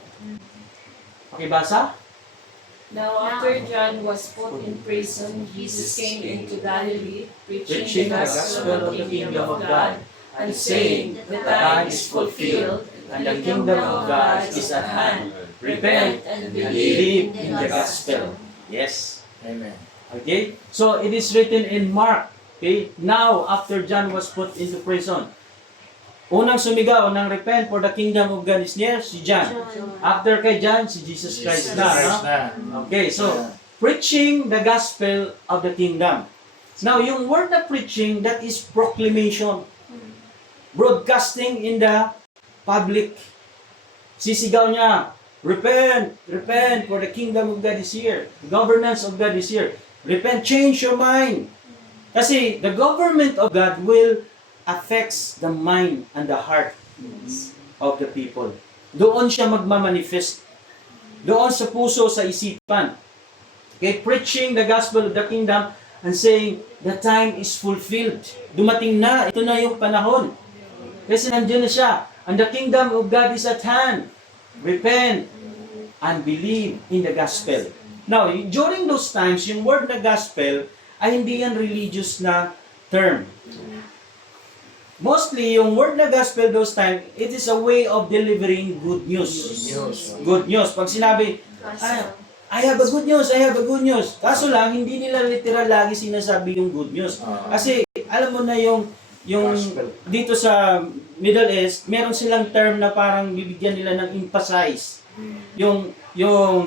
Pakibasa? Now after John was put in prison, Jesus came into Galilee, Preaching preaching the gospel of the kingdom of God, and saying, the time is fulfilled, and the kingdom of God is at hand. Repent and believe in the gospel. Yes. Amen. Okay? So, it is written in Mark. Okay? Now, after John was put into prison, unang sumigaw ng repent for the kingdom of God is near, si John. After kay John, si Jesus Christ na. No? Okay, so, preaching the gospel of the kingdom. Now, yung word na preaching, that is proclamation. Broadcasting in the public. Sisigaw niya, repent, repent, for the kingdom of God is here. The governance of God is here. Repent, change your mind. Kasi the government of God will affects the mind and the heart of the people. Doon siya magmamanifest. Doon sa puso, sa isipan. Okay, preaching the gospel of the kingdom and saying, the time is fulfilled. Dumating na, ito na yung panahon. Kasi nandiyan na siya. And the kingdom of God is at hand. Repent and believe in the gospel. Now, during those times, yung word na gospel ay hindi yan religious na term. Mostly, yung word na gospel those times, it is a way of delivering good news. Good news. Pag sinabi, I have a good news, I have a good news. Kaso lang, hindi nila literal lagi sinasabi yung good news. Kasi, alam mo na yung dito sa Middle East, meron silang term na parang bibigyan nila ng emphasize. Yung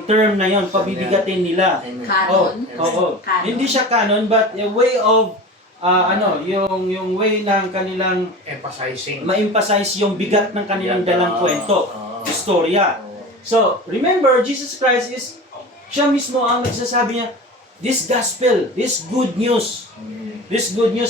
term na yon, pabibigatin nila. Canon. Oo. Canon. Hindi siya canon, but a way of yung way ng kanilang Emphasizing. ma-emphasize yung bigat ng kanilang dalang kwento, istorya. So, remember, Jesus Christ siya mismo ang nagsasabi niya, this gospel, this good news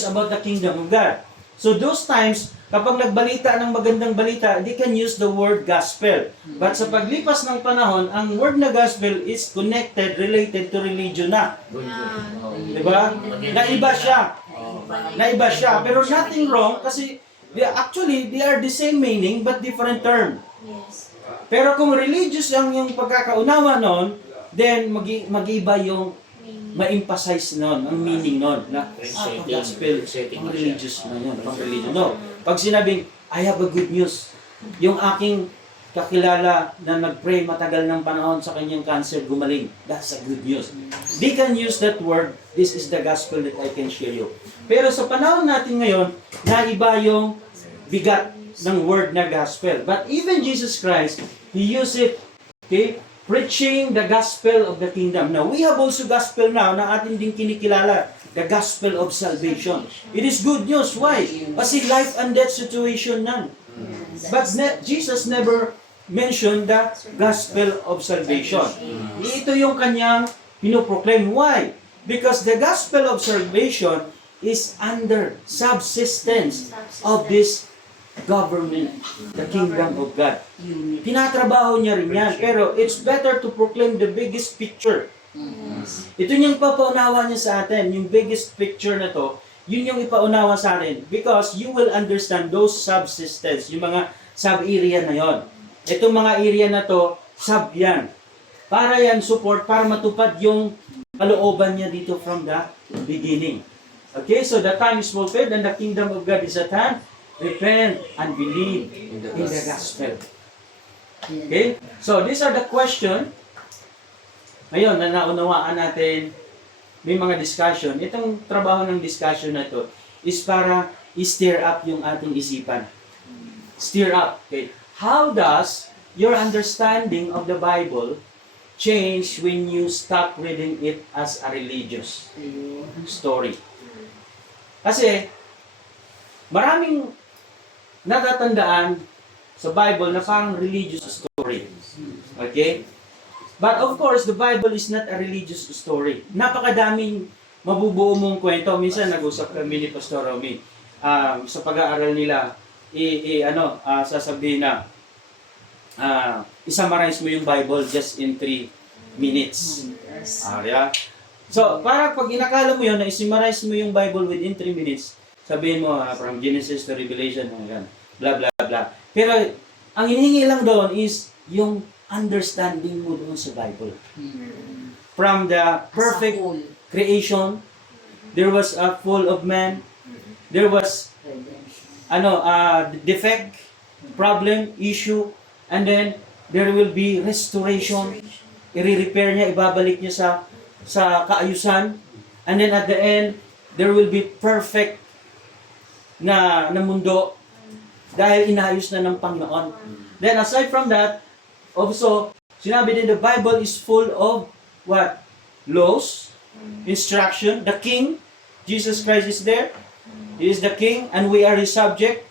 about the kingdom of God. So, those times, kapag nagbalita ng magandang balita, they can use the word gospel. But sa paglipas ng panahon, ang word na gospel is connected, related to religion na. Diba? Naiba siya. Pero nothing wrong kasi they are the same meaning but different term. Pero kung religious yung pagkakaunawa nun, then mag-iba yung ma-emphasize nun, ang meaning nun. Na, gospel, pang religious na yun, pang religion. No. Pag sinabing, I have a good news, yung aking kakilala na nag-pray matagal ng panahon sa kanyang cancer, gumaling. That's a good news. They can use that word, this is the gospel that I can share you. Pero sa panahon natin ngayon, naiba yung bigat ng word na gospel. But even Jesus Christ, He used it, okay, preaching the gospel of the kingdom. Now, we have also gospel now na atin din kinikilala, the gospel of salvation. It is good news. Why? Kasi life and death situation nan. But Jesus never mentioned the gospel of salvation. Ito yung kanyang pinoproclaim. Why? Because the gospel of salvation is under subsistence of this government, the kingdom of God. Tinatrabaho niya rin yan. Pero it's better to proclaim the biggest picture. Ito yung ipapaunawa niya sa atin. Yung biggest picture na to, yun yung ipaunawa sa atin. Because you will understand those subsistence, yung mga sub-area na yon. Itong mga area na to, sub yan. Para yan support, para matupad yung kalooban niya dito from the beginning. Okay, so the time is fulfilled and the kingdom of God is at hand. Repent and believe in the gospel. Okay? So, these are the question. Ngayon, na naunawaan natin, may mga discussion. Itong trabaho ng discussion na to is para i-stir up yung ating isipan. Stir up. Okay? How does your understanding of the Bible change when you stop reading it as a religious story? Kasi, maraming natatandaan sa Bible na parang religious story. Okay? But of course, the Bible is not a religious story. Napakadaming mabubuo mong kwento. Minsan nag-usap kami ni Pastor Romy sa pag-aaral nila. Sasabihin na i-summarize mo yung Bible just in 3 minutes. Yeah? So, para pag inakala mo yun, na i-summarize mo yung Bible within 3 minutes, sabihin mo from Genesis to Revelation, blah, blah, blah. Pero, ang hinihingi lang doon is yung understanding mo doon sa Bible. From the perfect creation, there was a fall of man, there was defect, problem, issue, and then there will be restoration. I-repair niya, ibabalik niya sa kaayusan, and then at the end, there will be perfect na mundo dahil inayos na ng Panginoon. Then aside from that, also, sinabi din the Bible is full of what? Laws, instruction, the King, Jesus Christ is there. He is the King and we are His subject.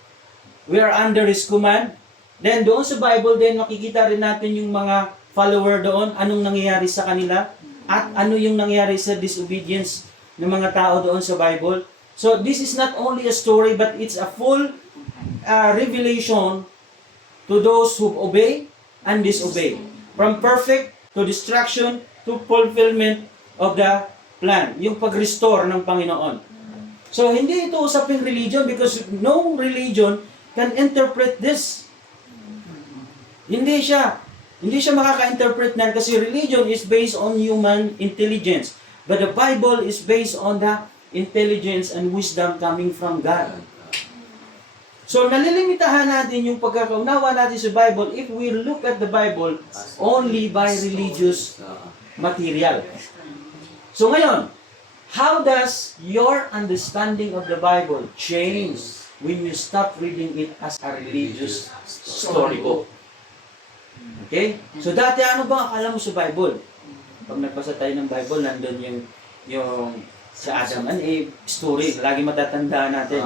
We are under His command. Then doon sa Bible din, makikita rin natin yung mga follower doon, anong nangyayari sa kanila, at ano yung nangyayari sa disobedience ng mga tao doon sa Bible. So this is not only a story, but it's a full revelation to those who obey and disobey. From perfect to destruction to fulfillment of the plan. Yung pag-restore ng Panginoon. So, hindi ito usaping religion because no religion can interpret this. Hindi siya makaka-interpret nan kasi religion is based on human intelligence. But the Bible is based on the intelligence and wisdom coming from God. So, nalilimitahan natin yung pagkakaunawa natin sa Bible if we look at the Bible only by religious material. So, ngayon, how does your understanding of the Bible change when you stop reading it as a religious storybook? Okay? So, dati ano ba akala mo sa Bible? Pag nagbasa tayo ng Bible, nandun yung sa Adam and Eve story, lagi matatandaan natin.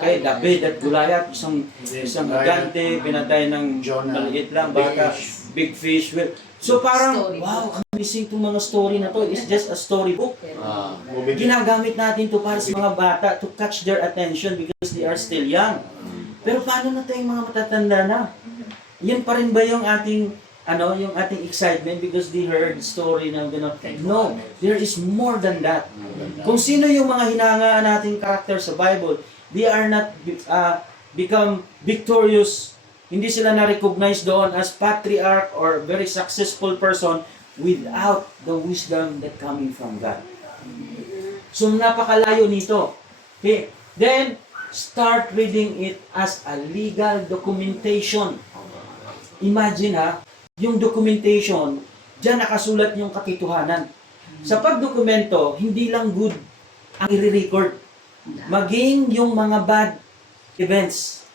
Okay, David at Goliath, isang gigante, pinatay ng maliit lang, bata, big fish. So parang, wow, amazing itong mga story na to. It's just a storybook. Ginagamit natin to para sa mga bata to catch their attention because they are still young. Pero paano na tayong mga matatanda na? Yan pa rin ba yung ating yung ating excitement because they heard story na gano'n? No, there is more than that. Kung sino yung mga hinangaan nating karakter sa Bible, they are not become victorious. Hindi sila na-recognize doon as patriarch or very successful person without the wisdom that coming from God. So, napakalayo nito. Okay. Then, start reading it as a legal documentation. Imagine ha, yung documentation, diyan nakasulat yung katotohanan. Sa pagdokumento, hindi lang good ang i-record. Maging yung mga bad events.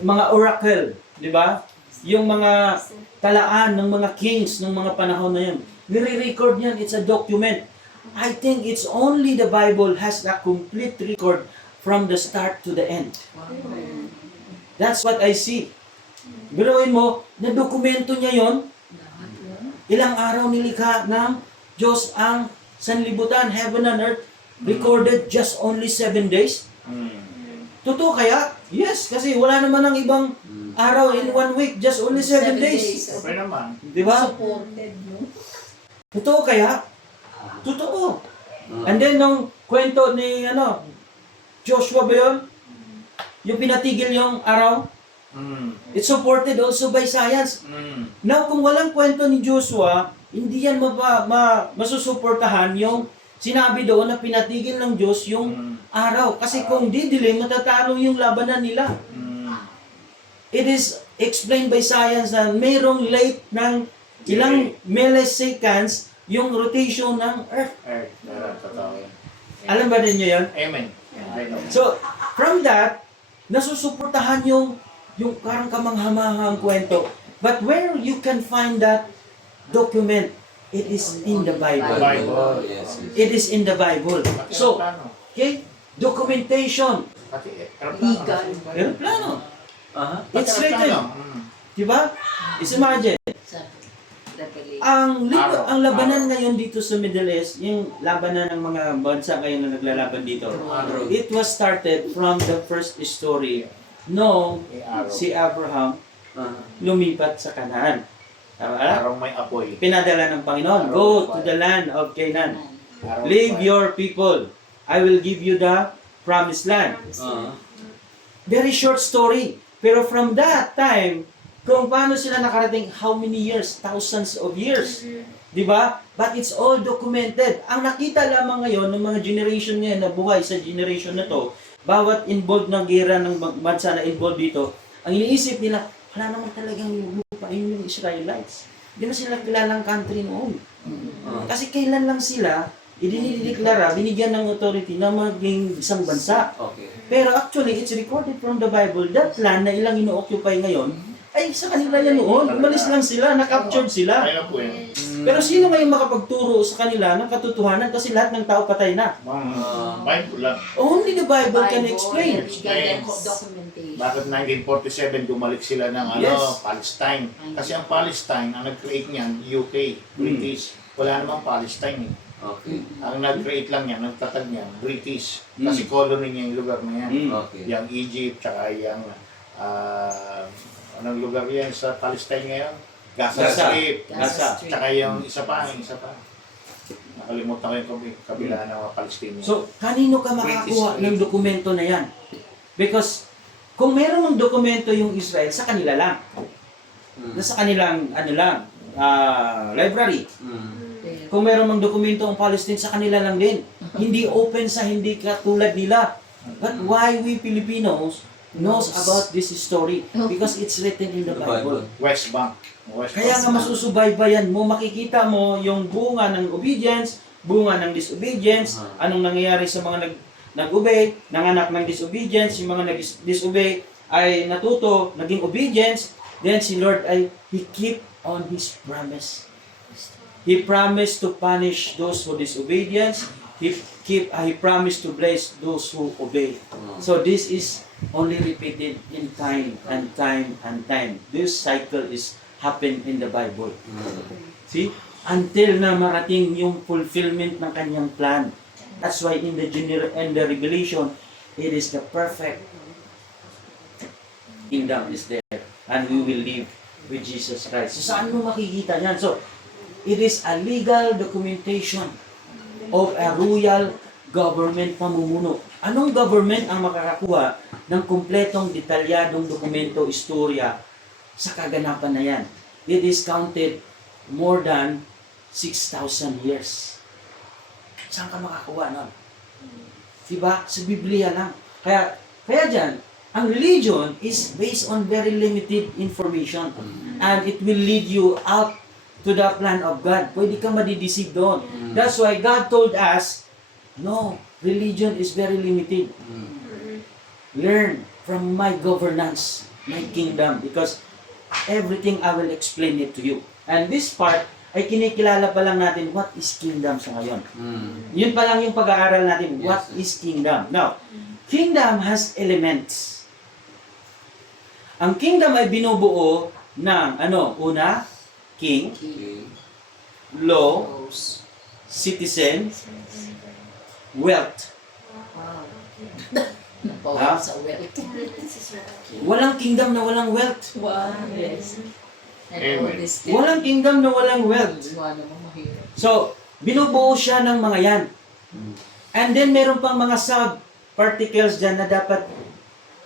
Mga oracle, di ba? Yung mga talaan ng mga kings ng mga panahon na yun. Nire-record yan, it's a document. I think it's only the Bible has a complete record from the start to the end. That's what I see. Biruin mo, na-dokumento niya yon. Ilang araw nilikha ng Diyos ang sanlibutan, heaven and earth, recorded just only 7 days. Totoo kaya? Yes, kasi wala naman ng ibang araw in 1 week, just only 7 days. Okay naman. Di ba? Supported, no? Totoo kaya? Totoo. And then, nung kwento ni, Joshua ba yun? Yung pinatigil yung araw, it's supported also by science. Now, kung walang kwento ni Joshua, hindi yan masusuportahan yung sinabi doon na pinatigil ng Diyos yung araw. Kasi kung didilim, matatalo yung labanan nila. It is explained by science na mayroong late ng ilang milliseconds yung rotation ng Earth. Totoo yan. Alam ba ninyo yan? Amen. I know. So, from that, nasusuportahan yung parang kamanghamanghang kwento. But where you can find that document, it is in the Bible. Bible. Yes. It is in the Bible. Pati So, aeroplano. okay, documentation. Pati aeroplano. Aeroplano. Pati It's aeroplano. written. Diba? Is imagine. Sa Revelation. Araw. Ang labanan ngayon dito sa Middle East, yung labanan ng mga bansa ngayon na naglalaban dito, Araw. it was started from the first story no Araw. si Abraham lumipat sa Canaan. Tama? Araw may apoy. Pinadala ng Panginoon, Araw go of to fire. the land of Canaan. Araw Leave fire. your people. I will give you the promised land. Very short story. Pero from that time, kung paano sila nakarating, how many years? Thousands of years. Di ba? But it's all documented. Ang nakita lamang ngayon ng mga generation ngayon na buhay sa generation na to, bawat involved ng gera ng bansa na involved dito, ang iniisip nila, wala naman talagang lupa yung Israelites. Hindi na sila kilalang country noon. Kasi kailan lang sila, idinideklara, binigyan ng authority na maging isang bansa. Okay. Pero actually, it's recorded from the Bible, that land na ilang ino-occupy ngayon, ay sa kanila yan noon. Umalis lang sila, na-captured sila. Ayun po yan. Pero sino ngayon makapagturo sa kanila ng katotohanan kasi lahat ng tao patay na? Bible lang. Only the Bible can Bible, explain. legal documentation. Bakit 1947 bumalik sila ng Yes. Palestine? Kasi ang Palestine, ang nag-create niyan, UK, British. Wala namang Palestine eh. Okay. Ang nag-create lang yan, nagtatag niyan, British. Kasi colony niya yung lugar na yan. Okay. Yung Egypt, tsaka yung anong lugar yan sa Palestine ngayon? Gaza Gaza. Strip. Gaza. Tsaka yung isa pa. Nakalimutan ko yung kabila ng mga Palestinian. So, kanino ka makakuha ng dokumento na yan? Because, kung meron ng dokumento yung Israel, sa kanila lang. Nasa kanilang, library. Kung meron mang dokumento ang Palestine, sa kanila lang din. Hindi open sa hindi katulad nila. But why we Filipinos knows about this story? Because it's written in the Bible. West Bank. Kaya nga masusubaybayan mo, makikita mo yung bunga ng obedience, bunga ng disobedience, anong nangyayari sa mga nag-obey, nanganak ng disobedience, yung mga nag-disobey ay natuto, naging obedience, then si Lord ay, He keep on His promise. He promised to punish those who disobedience. He promised to bless those who obey. So this is only repeated in time and time and time. This cycle is happen in the Bible. See? Until na marating yung fulfillment ng kanyang plan. That's why in the Revelation, it is the perfect kingdom is there. And we will live with Jesus Christ. So saan mo makikita yan? So, it is a legal documentation of a royal government pamumuno. Anong government ang makakakuha ng kumpletong detalyadong dokumento, istorya sa kaganapan na yan? It is counted more than 6,000 years. Saan ka makakuha nun? Diba? Sa Biblia lang. Kaya dyan, Ang religion is based on very limited information and it will lead you out to the plan of God. Pwede ka madideceive doon. That's why God told us, no, religion is very limited. Learn from my governance, my kingdom, because everything I will explain it to you. And this part, ay kinikilala pa lang natin what is kingdom sa ngayon. Yun pa lang yung pag-aaral natin, what is kingdom. Now, kingdom has elements. Ang kingdom ay binubuo ng una, king, law, citizen, wealth. Napawa sa wealth. Walang kingdom na walang wealth. Wow, yes. And all this thing. Walang kingdom na walang wealth. Wala namang mahirap. So, binubuo siya ng mga yan. And then, meron pang mga sub-particles dyan na dapat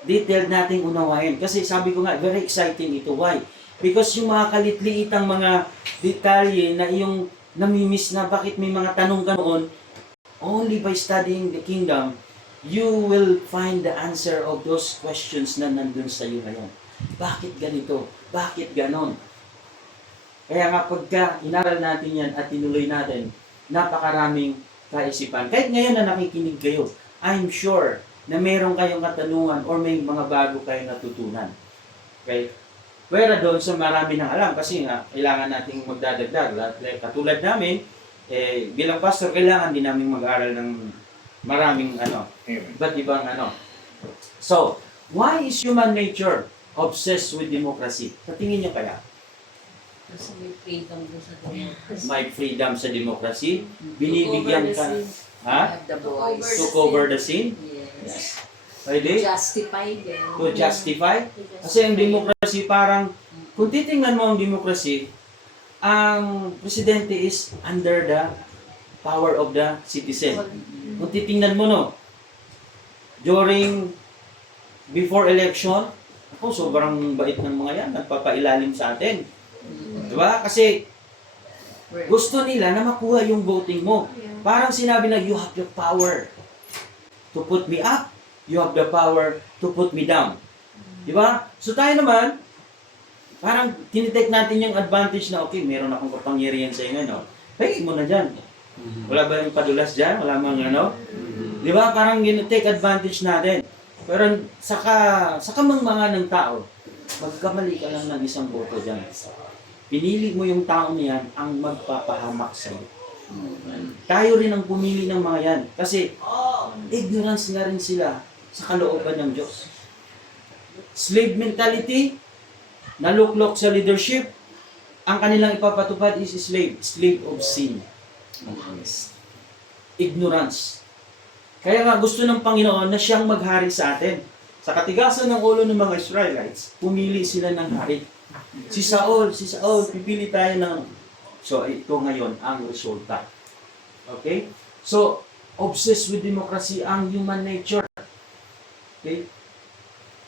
detailed nating unawain. Kasi sabi ko nga, very exciting ito. Why? Because yung mga kalitliitang mga detalye na yung namimiss na bakit may mga tanong ka noon, only by studying the kingdom, you will find the answer of those questions na nandun sa iyo ngayon. Bakit ganito? Bakit ganon? Kaya nga pagka inaral natin yan at tinuloy natin, napakaraming kaisipan. Kahit ngayon na nakikinig kayo, I'm sure na meron kayong katanungan or may mga bago kayong natutunan. Okay? Pwera doon sa marami nang alam kasi nga kailangan nating magdadagdag. Katulad namin, bilang pastor, kailangan din namin mag-aral ng maraming iba't ibang So, why is human nature obsessed with democracy? Sa tingin nyo kaya? Kasi may freedom doon sa democracy. May freedom sa democracy? Binibigyan ka, ha? Have the voice. To cover the sin? Yes. Pwede? Justify them. To justify? Kasi ang democracy parang, kung titingnan mo ang democracy, ang presidente is under the power of the citizen. Kung titingnan mo, no, before election, ako, sobrang bait ng mga yan, nagpapailalim sa atin. Diba? Kasi, gusto nila na makuha yung voting mo. Parang sinabi na, you have the power to put me up, you have the power to put me down. Diba? So tayo naman, parang tinitake natin yung advantage na, okay, meron akong kapangyarihan sa inyo, no? Pagin mo na dyan. Wala ba yung padulas dyan? Wala mang Di ba? Parang take advantage natin. Pero saka mga ng tao, magkamali ka lang ng isang boto dyan. Pinili mo yung tao niyan ang magpapahamak sa iyo. Tayo rin ang pumili ng mga yan. Kasi ignorance na rin sila sa kalooban ng Diyos. Slave mentality, naluklok sa leadership, ang kanilang ipapatupad is slave of sin. Ignorance. Kaya nga gusto ng Panginoon na siyang maghari sa atin. Sa katigasan ng ulo ng mga Israelites, pumili sila ng hari. Si Saul, pipili tayo ng... So, ito ngayon ang resulta. Okay? So, obsessed with democracy ang human nature. Okay?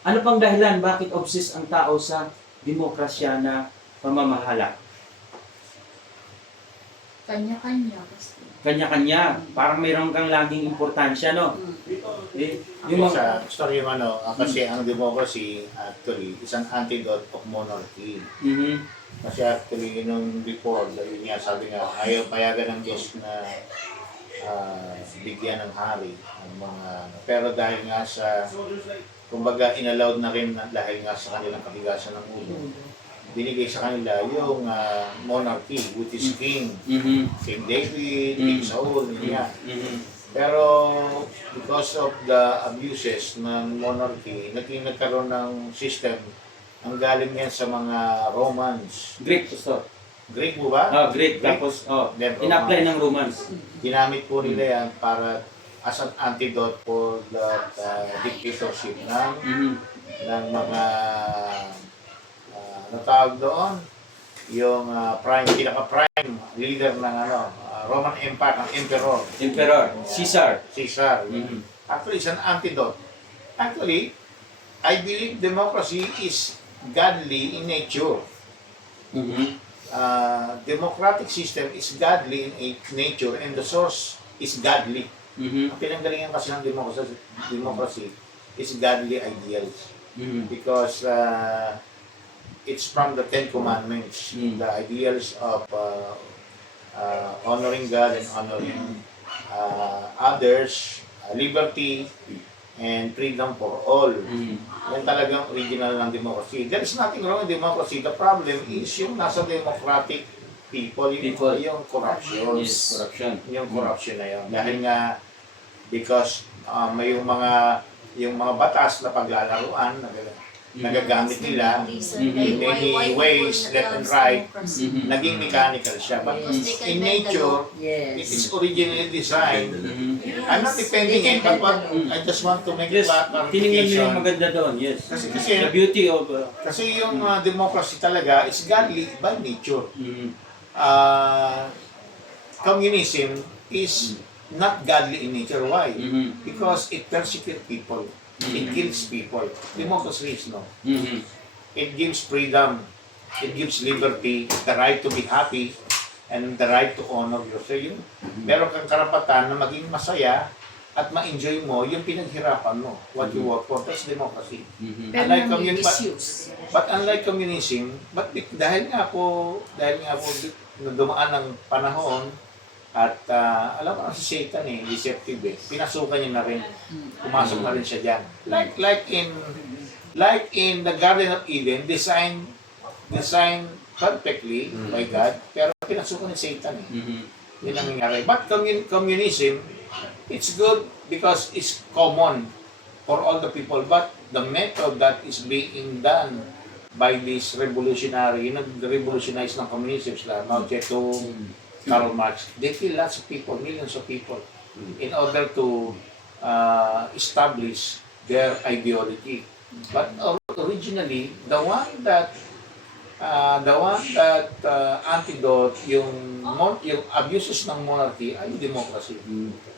Ano pang dahilan bakit obsessed ang tao sa demokrasya na pamamahala? Kanya-kanya. Kanya-kanya. Parang mayroon kang laging importansya, no? Okay? Yung sa story yung kasi ang democracy actually is an antidote of monarchy. Kasi actually nung before, yun nga sabi nga, ayaw payagan ng Diyos na bigyan ng hari ang mga pero dahil nga sa kumbaga inallowed na rin dahil nga sa kanilang katigasan ng ulo, binigay sa kanila yung monarchy which is king. King David, King Saul, yun nga. Pero because of the abuses ng monarchy, nagkaroon ng system ang galing yan sa mga Romans. Greek, so. Greek mo ba? Greek. Tapos, in-apply ng Romans. Ginamit po nila yan para as an antidote for the dictatorship ng mga tawag doon yung pinaka-prime leader ng Roman Empire, ang Emperor. Caesar. Actually, it's an antidote. Actually, I believe democracy is godly in nature. Democratic system is godly in nature and the source is godly. Ang pinanggalingan kasi ng democracy is godly ideals. Mhm. Because it's from the Ten Commandments, Mm. the ideals of honoring God and honoring others, liberty, and freedom for all. Mhm. Yan talagang original ng democracy. There is nothing wrong with democracy. The problem is yung nasa democratic people, yung corruption. Yes, corruption. Yung corruption na yun. Dahil nga, because may yung mga batas na paglalaruan, nagagamit nila, Mhm. many ways, left and right, Mhm. naging mechanical siya. But in nature, it Yes. is originally designed. Mhm. I'm not defending it, but what I just want to make a Yes, tinignan nyo yung clarification. maganda doon, yes. Kasi The beauty of... Kasi yung democracy talaga is godly by nature. Mhm. Communism is not godly in nature. Why? Mhm. Because it persecutes people. It kills people. Democracy is no. Mhm. It gives freedom. It gives liberty, the right to be happy, and the right to honor yourself. Yung meron kang karapatan na maging masaya at ma-enjoy mo yung pinaghirapan mo. What you work for. That's democracy. Mhm. Pero Unlike nang communism, misuse. but unlike communism, dahil nga po dumaan ng panahon at alam mo si Satan deceptive pinasukan niya na rin, pumasok na rin siya diyan. Like in the Garden of Eden, designed perfectly by God, pero pinasukan ni Satan Mhm. Yun ang nangyari. But communism, it's good because it's common for all the people. But the method that is being done by this revolutionary, yung nag-revolutionize ng communism sila, Mao Zedong, Karl Marx, they kill lots of people, millions of people, in order to establish their ideology. But originally, the one that antidote yung abuses ng monarchy ay yung democracy.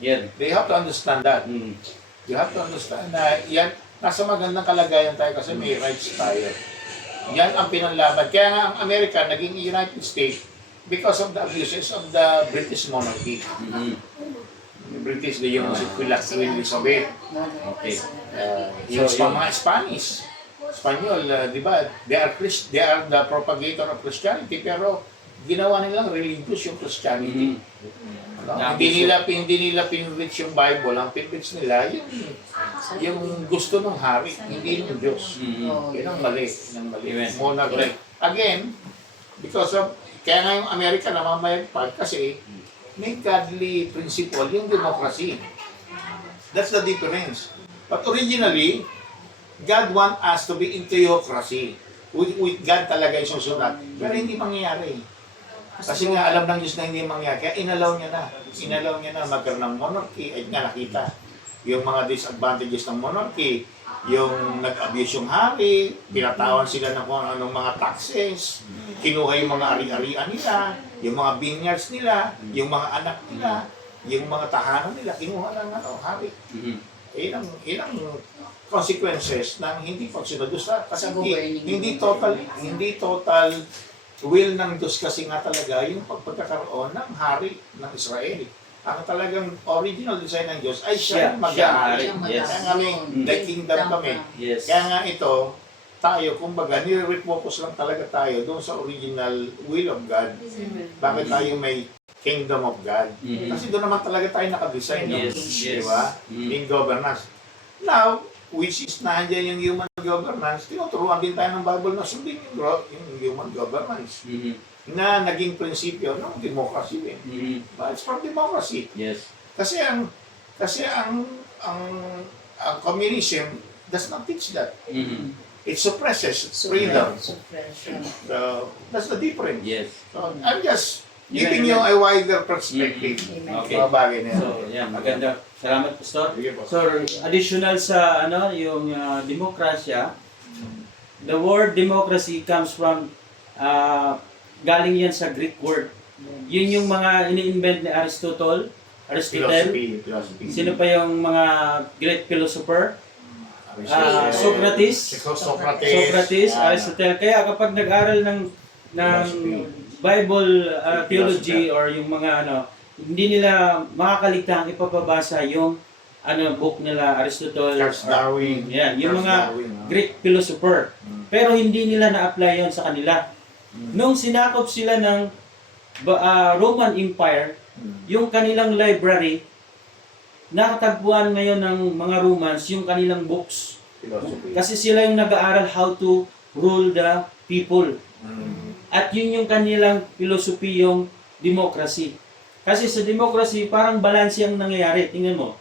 Yan. They have to understand that. Mhm. You have to understand na yan, nasa magandang kalagayan tayo kasi may rights tayo. Yan ang pinanlaban. Kaya nga ang Amerika naging United States because of the abuses of the British monarchy. Mhm. The British, yung Queen Elizabeth. Okay. Yung So, mga Spanish. Espanyol, di ba? They are the propagator of Christianity, pero ginawa nilang religious yung Christianity. Mhm. No? Hindi nila pinrich yung Bible, ang pinrich nila yung gusto ng hari, hindi ng Diyos. Mhm. Yan ang mali. Amen. Monarchy. Again, because of, kaya nga yung Amerika namamayagpag kasi may godly principle yung democracy. That's the difference. But originally, God want us to be in theocracy. With God talaga yung susunod. Pero hindi mangyayari. Kasi nga alam ng Diyos na hindi mangyayari. Kaya inalaw niya na. Inalaw niya na magkaroon ng monarchy. Ay nga nakita. Yung mga disadvantages ng monarchy. Yung nag-abuse yung hari. Pinatawan sila ng kung anong mga taxes. Kinuha yung mga ari-arian nila. Yung mga vineyards nila. Yung mga anak nila. Yung mga tahanan nila. Kinuha ng hari. Mhm. Ilang consequences ng hindi pagsunod sa kasi Sa governing. hindi total will ng Diyos kasi nga talaga yung pagkakaroon ng hari ng Israel. Ang talagang original design ng Diyos ay siya Siya mag-ahari. ang Yes. Kaya kami, the kingdom kami. Yes. Kaya nga ito, tayo, kumbaga, nire-refocus lang talaga tayo doon sa original will of God. Bakit tayo may kingdom of God? Mhm. Kasi doon naman talaga tayo nakadesign. Yes, Di yes. ba? Mhm. In governance. Now, which is nandiyan yung human governance, tinuturuan din tayo ng Bible na sundin yung human governance Mhm. na naging prinsipyo ng democracy din. Mhm. But it's from democracy. Yes. Kasi ang communism does not teach that. Mhm. It suppresses freedom. Suppression. So, that's the difference. Yes. So, I'm just giving you a wider perspective. Amen. Okay. Mga bagay na yan. So, yan, maganda. Salamat, Pastor. Sige po. So, additional sa yung demokrasya, the word democracy comes from galing yan sa Greek word. Yun yung mga ini-invent ni Aristotle. Philosophy. Sino pa yung mga great philosopher? Socrates, Socrates. Aristotle. Kaya kapag nag-aral ng Bible theology or yung mga hindi nila makakaligtang ipapabasa yung book nila, Aristotle, Charles Darwin. yan, yung Charles mga Darwin, Greek philosopher. Mm. Pero hindi nila na-apply yon sa kanila. Nung sinakop sila ng Roman Empire, yung kanilang library, nakatagpuan ngayon ng mga Romans yung kanilang books. Philosophy. Kasi sila yung nag-aaral how to rule the people. Mm. At yun yung kanilang philosophy, yung democracy. Kasi sa democracy, parang balance yung nangyayari. Tingnan mo.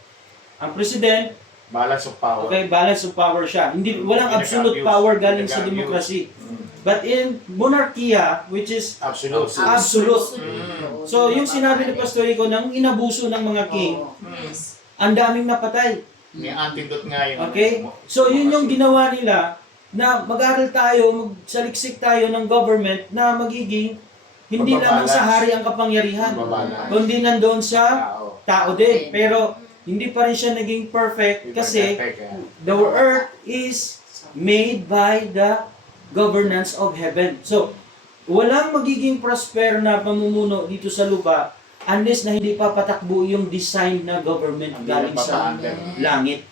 Ang president, Balance of power. okay, balance of power siya. Hindi, walang absolute power galing sa democracy. But in monarchy, which is Absolute. absolute. Mm. So, yung sinabi ni Pastor Rico, nang inabuso ng mga king, Yes. ang daming napatay. May antidote nga yun. Okay? So, yun yung ginawa nila na mag-aral tayo, magsaliksik tayo ng government na magiging hindi lamang sa hari ang kapangyarihan, Mababalance. kundi nandoon sa Tao. tao din. Pero, hindi pa rin siya naging perfect kasi the earth is made by the governance of heaven. So, walang magiging prosper na pamumuno dito sa lupa unless na hindi pa patakbo yung design na government galing sa langit.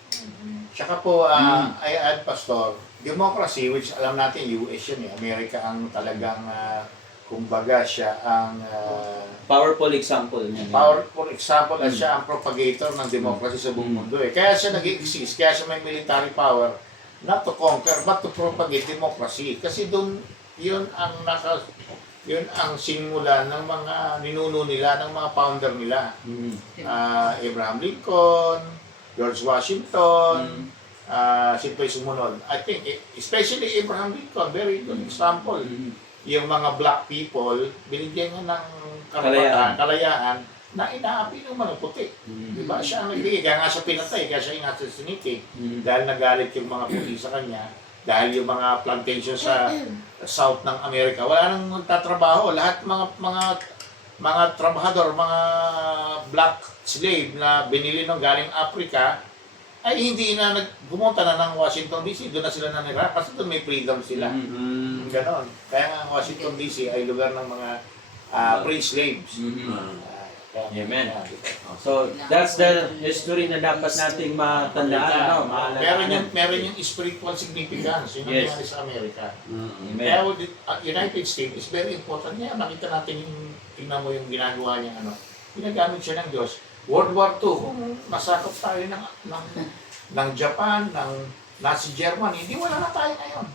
Tsaka po, I add, Pastor, democracy, which alam natin, US yun eh. Amerika ang talagang, kumbaga siya ang Powerful example niya. powerful example at siya ang propagator ng democracy sa buong mundo eh. Kaya siya nag-exist, kaya siya may military power not to conquer but to propagate democracy. Kasi doon, yun ang sinimula ng mga ninuno nila, ng mga founder nila. Abraham Lincoln, George Washington, sino pa yung sumunod? I think, especially Abraham Lincoln, very good example. Yung mga black people, binigyan niya ng kalayaan na inaapi ng mga puti. Diba? Siya ang nagbigay, kaya nga siya pinatay, kaya siya inassassinate. Dahil nagalit yung mga puti sa kanya, dahil yung mga plantation sa south ng Amerika, wala nang magtatrabaho. Lahat mga trabahador, mga black slave na binili ng galing Africa, ay hindi na pumunta na ng Washington DC, doon na sila nanira kasi doon may freedom sila. Ganon. Kaya nga ang Washington DC ay lugar ng mga free slaves. Amen. So, that's the history na dapat nating matandaan. Meron yung spiritual significance, yun ang Yes. nangyari sa Amerika. Amen. Kaya United States is very important niya. Makita natin tingnan mo yung ginagawa niya, ginagamit siya ng Diyos. World War II, kung masakop tayo ng Japan, ng Nazi Germany, hindi wala na tayo ngayon.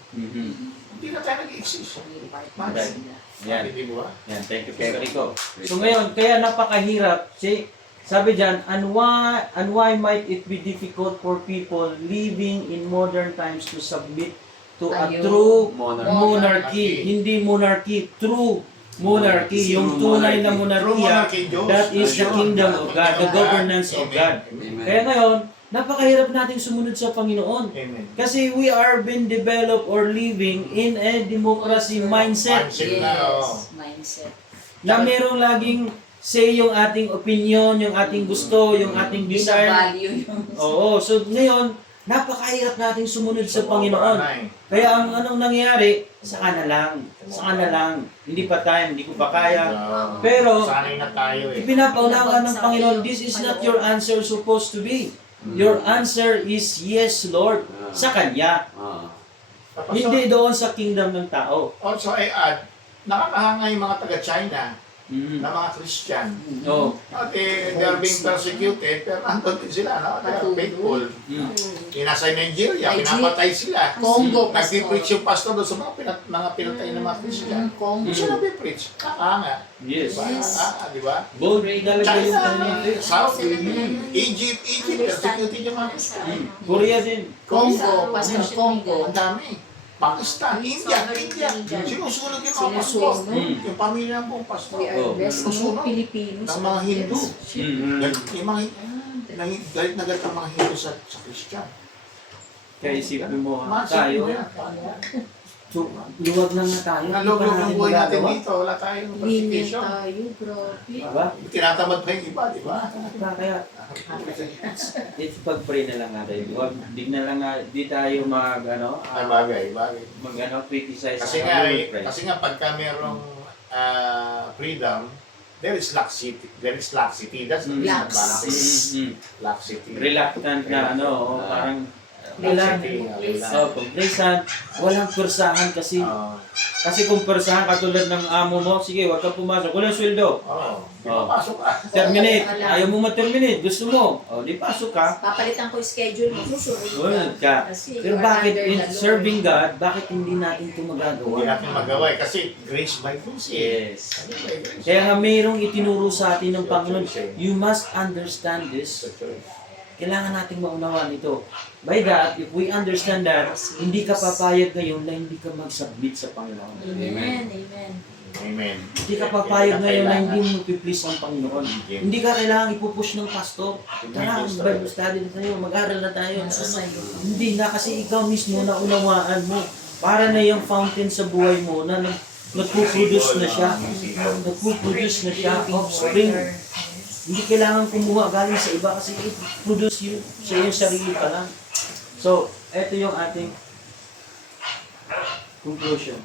Hindi na tayo nag-exist. Yan. Hindi ba? Yan, thank you, Pastor Rico. So ngayon, kaya napakahirap. Sabi dyan, and why might it be difficult for people living in modern times to submit to a true monarchy? Hindi monarchy, true monarchy. Yung tunay na monarkiya, that is the kingdom of God, the governance of God. Kaya ngayon, napakahirap nating sumunod sa Panginoon. Amen. Kasi we are being developed or living in a democracy mindset. Mindset. Na merong laging say yung ating opinion, yung ating gusto, yung ating desire. Binavalue yung... Oo, so ngayon, napakahirap nating sumunod sa Panginoon. Kaya ang anong nangyayari, saka na lang. Hindi pa time, hindi ko pa kaya. Pero, sanay na tayo eh. ipinapaunawa ng Panginoon, this is not your answer supposed to be. Your answer is yes, Lord, sa Kanya. Hindi doon sa kingdom ng tao. Also, I add, nakakahanga yung mga taga-China na mga Christian. No. They are being persecuted, pero nandun din sila, no? They are faithful. Yung nasa Nigeria, pinapatay sila. Congo, Nag-preach yung pastor doon sa mga pinatay ng mga Christian. Congo. Hindi siya nag-preach. Kakahanga. Yes. Diba? Bold talaga yung kanyang China, South, Egypt, persecuted yung mga Christian. Korea din. Congo, Pastor Congo. Ang dami. Pakistan, India. Sinusunod yung mga pastor. Yung pamilya ng buong pastor. We are blessed Susunod no Filipinos. ng mga Hindu. Mm. Yung mga galit na galit ang mga Hindu sa Christian. Kaya isipin mo, Tayo. tayo, so, luwag lang na tayo. Nalulog ang buhay natin magagawa. dito. Wala tayong Linya persecution. tayo, grabe. Diba? Tinatamad pa yung iba, di ba? Kaya, it's pag-pray na lang natin. Huwag, di tayo Ay, bagay. criticize. Kasi nga pagka merong freedom, there is laxity. There is laxity. That's the Mm. disadvantage. Mm. Laxity. Reluctant na parang Laxity. complacent, walang persahan kasi. Ah, Kasi kung persahan katulad ng amo mo, sige, wag kang pumasok, walang sweldo. di papasok ka. Terminate, ayaw mo ma-terminate, gusto mo, di pasok ka. Papalitan ko yung schedule mo, Susunod susunod ka. Kasi Pero you're bakit under in the law. serving God, bakit hindi natin ito Hindi magagawa? natin magawa kasi grace by grace eh. Yes. Ano by grace? Kaya nga mayroong itinuro sa atin ng Panginoon, you must understand this. Kailangan nating maunawaan ito. By that, if we understand that, hindi ka papayag ngayon na hindi ka mag-submit sa Panginoon. Amen, amen. Amen. Hindi ka papayag ngayon na hindi mo piplease ang Panginoon. Hindi ka kailangan ipupush ng pastor. Tara, Bible study na tayo, mag-aral na tayo. Nasa sa'yo. Hindi na, kasi ikaw mismo na unawaan mo. Para na yung fountain sa buhay mo na nagpuproduce na siya. Nagpuproduce na siya offspring. Hindi kailangan kumuha galing sa iba kasi i-produce yun sa iyong sarili pa lang. So, ito yung ating conclusion.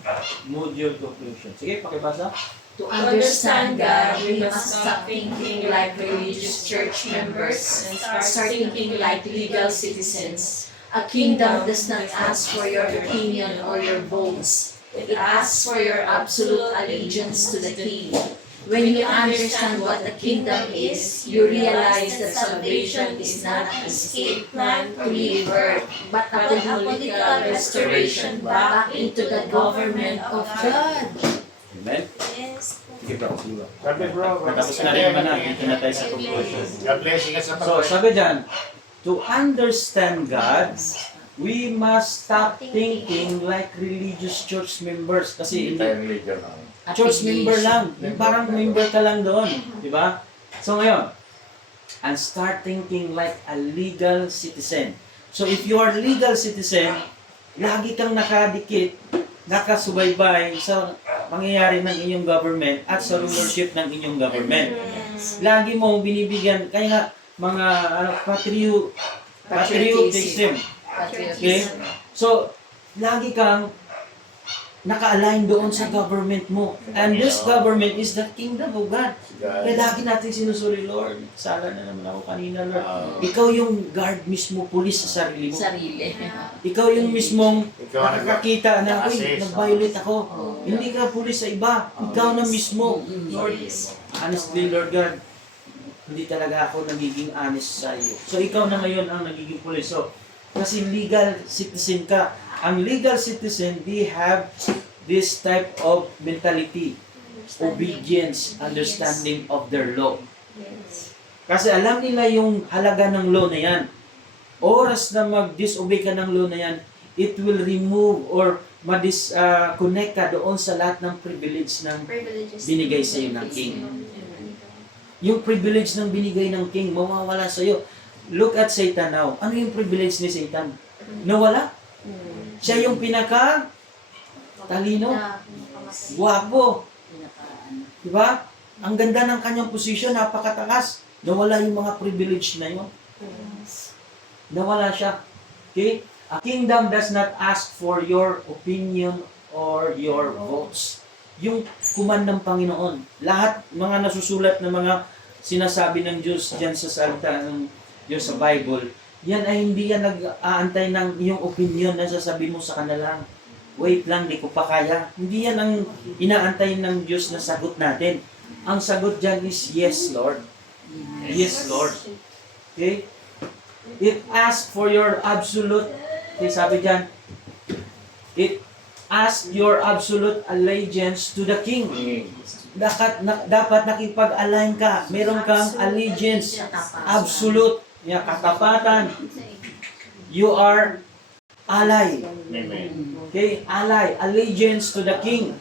Module conclusion. Sige, pakibasa. To understand God, we must stop thinking like religious church members and start thinking like legal citizens. A kingdom does not ask for your opinion or your votes. It asks for your absolute allegiance to the king. When you understand what the kingdom is, you realize that salvation is not an escape plan to rebirth, but a political restoration back into the government of God. Amen? Yes. Sige, bro. Sabi bro, Tapos na rin naman na. Dito na tayo sa conclusion. God bless you sa So, sabi dyan, to understand God, we must stop thinking like religious church members. Kasi hindi, religion. church member lang. Yung parang member ka lang doon. Di ba? So ngayon, and start thinking like a legal citizen. So if you are legal citizen, lagi kang nakadikit, nakasubaybay sa pangyayari ng inyong government at sa rulership ng inyong government. Lagi mo binibigyan, kaya nga mga patriotism. Okay? So, lagi kang naka-align doon sa government mo. And this government is the kingdom of God. Kaya lagi natin sinusuri, Lord, sala na naman ako kanina, Lord. Ikaw yung guard mismo, pulis sa sarili mo. Sarili. Ikaw yung mismong Ikaw ang nakakakita na, uy, nag-assist, nag-violate ako. Hindi ka pulis sa iba. Ikaw na mismo. Lord, honestly, Lord God, hindi talaga ako nagiging honest sa iyo. So, ikaw na ngayon ang nagiging pulis. So, kasi legal citizen ka. Ang legal citizen, they have this type of mentality, obedience, understanding of their law. Kasi alam nila yung halaga ng law na yan. Oras na mag-disobey ka ng law na yan, it will remove or ma-disconnect ka doon sa lahat ng privilege ng binigay sa iyo ng king. Yung privilege ng binigay ng king, mawawala sa iyo. Look at Satan now. Ano yung privilege ni Satan? Nawala? Siya yung talino, guwapo. Diba? Ang ganda ng kanyang posisyon, napakataas. Nawala yung mga privilege na yun. Nawala siya. Okay? A kingdom does not ask for your opinion or your votes. Yung command ng Panginoon. Lahat mga nasusulat na mga sinasabi ng Diyos dyan sa salita ng Diyos sa Bible, yan ay hindi yan nag-aantay ng iyong opinion na sasabihin mo sa kanila. Wait lang, di ko pa kaya. Hindi yan ang inaantay ng Diyos na sagot natin. Ang sagot dyan is, yes, Lord. Yes, Lord. Okay? It asks for your absolute, okay, sabi dyan, it asks your absolute allegiance to the King. Dapat nakipag-align ka. Meron kang allegiance. Absolute. Katapatan. You are ally. Okay? Ally. Allegiance to the King.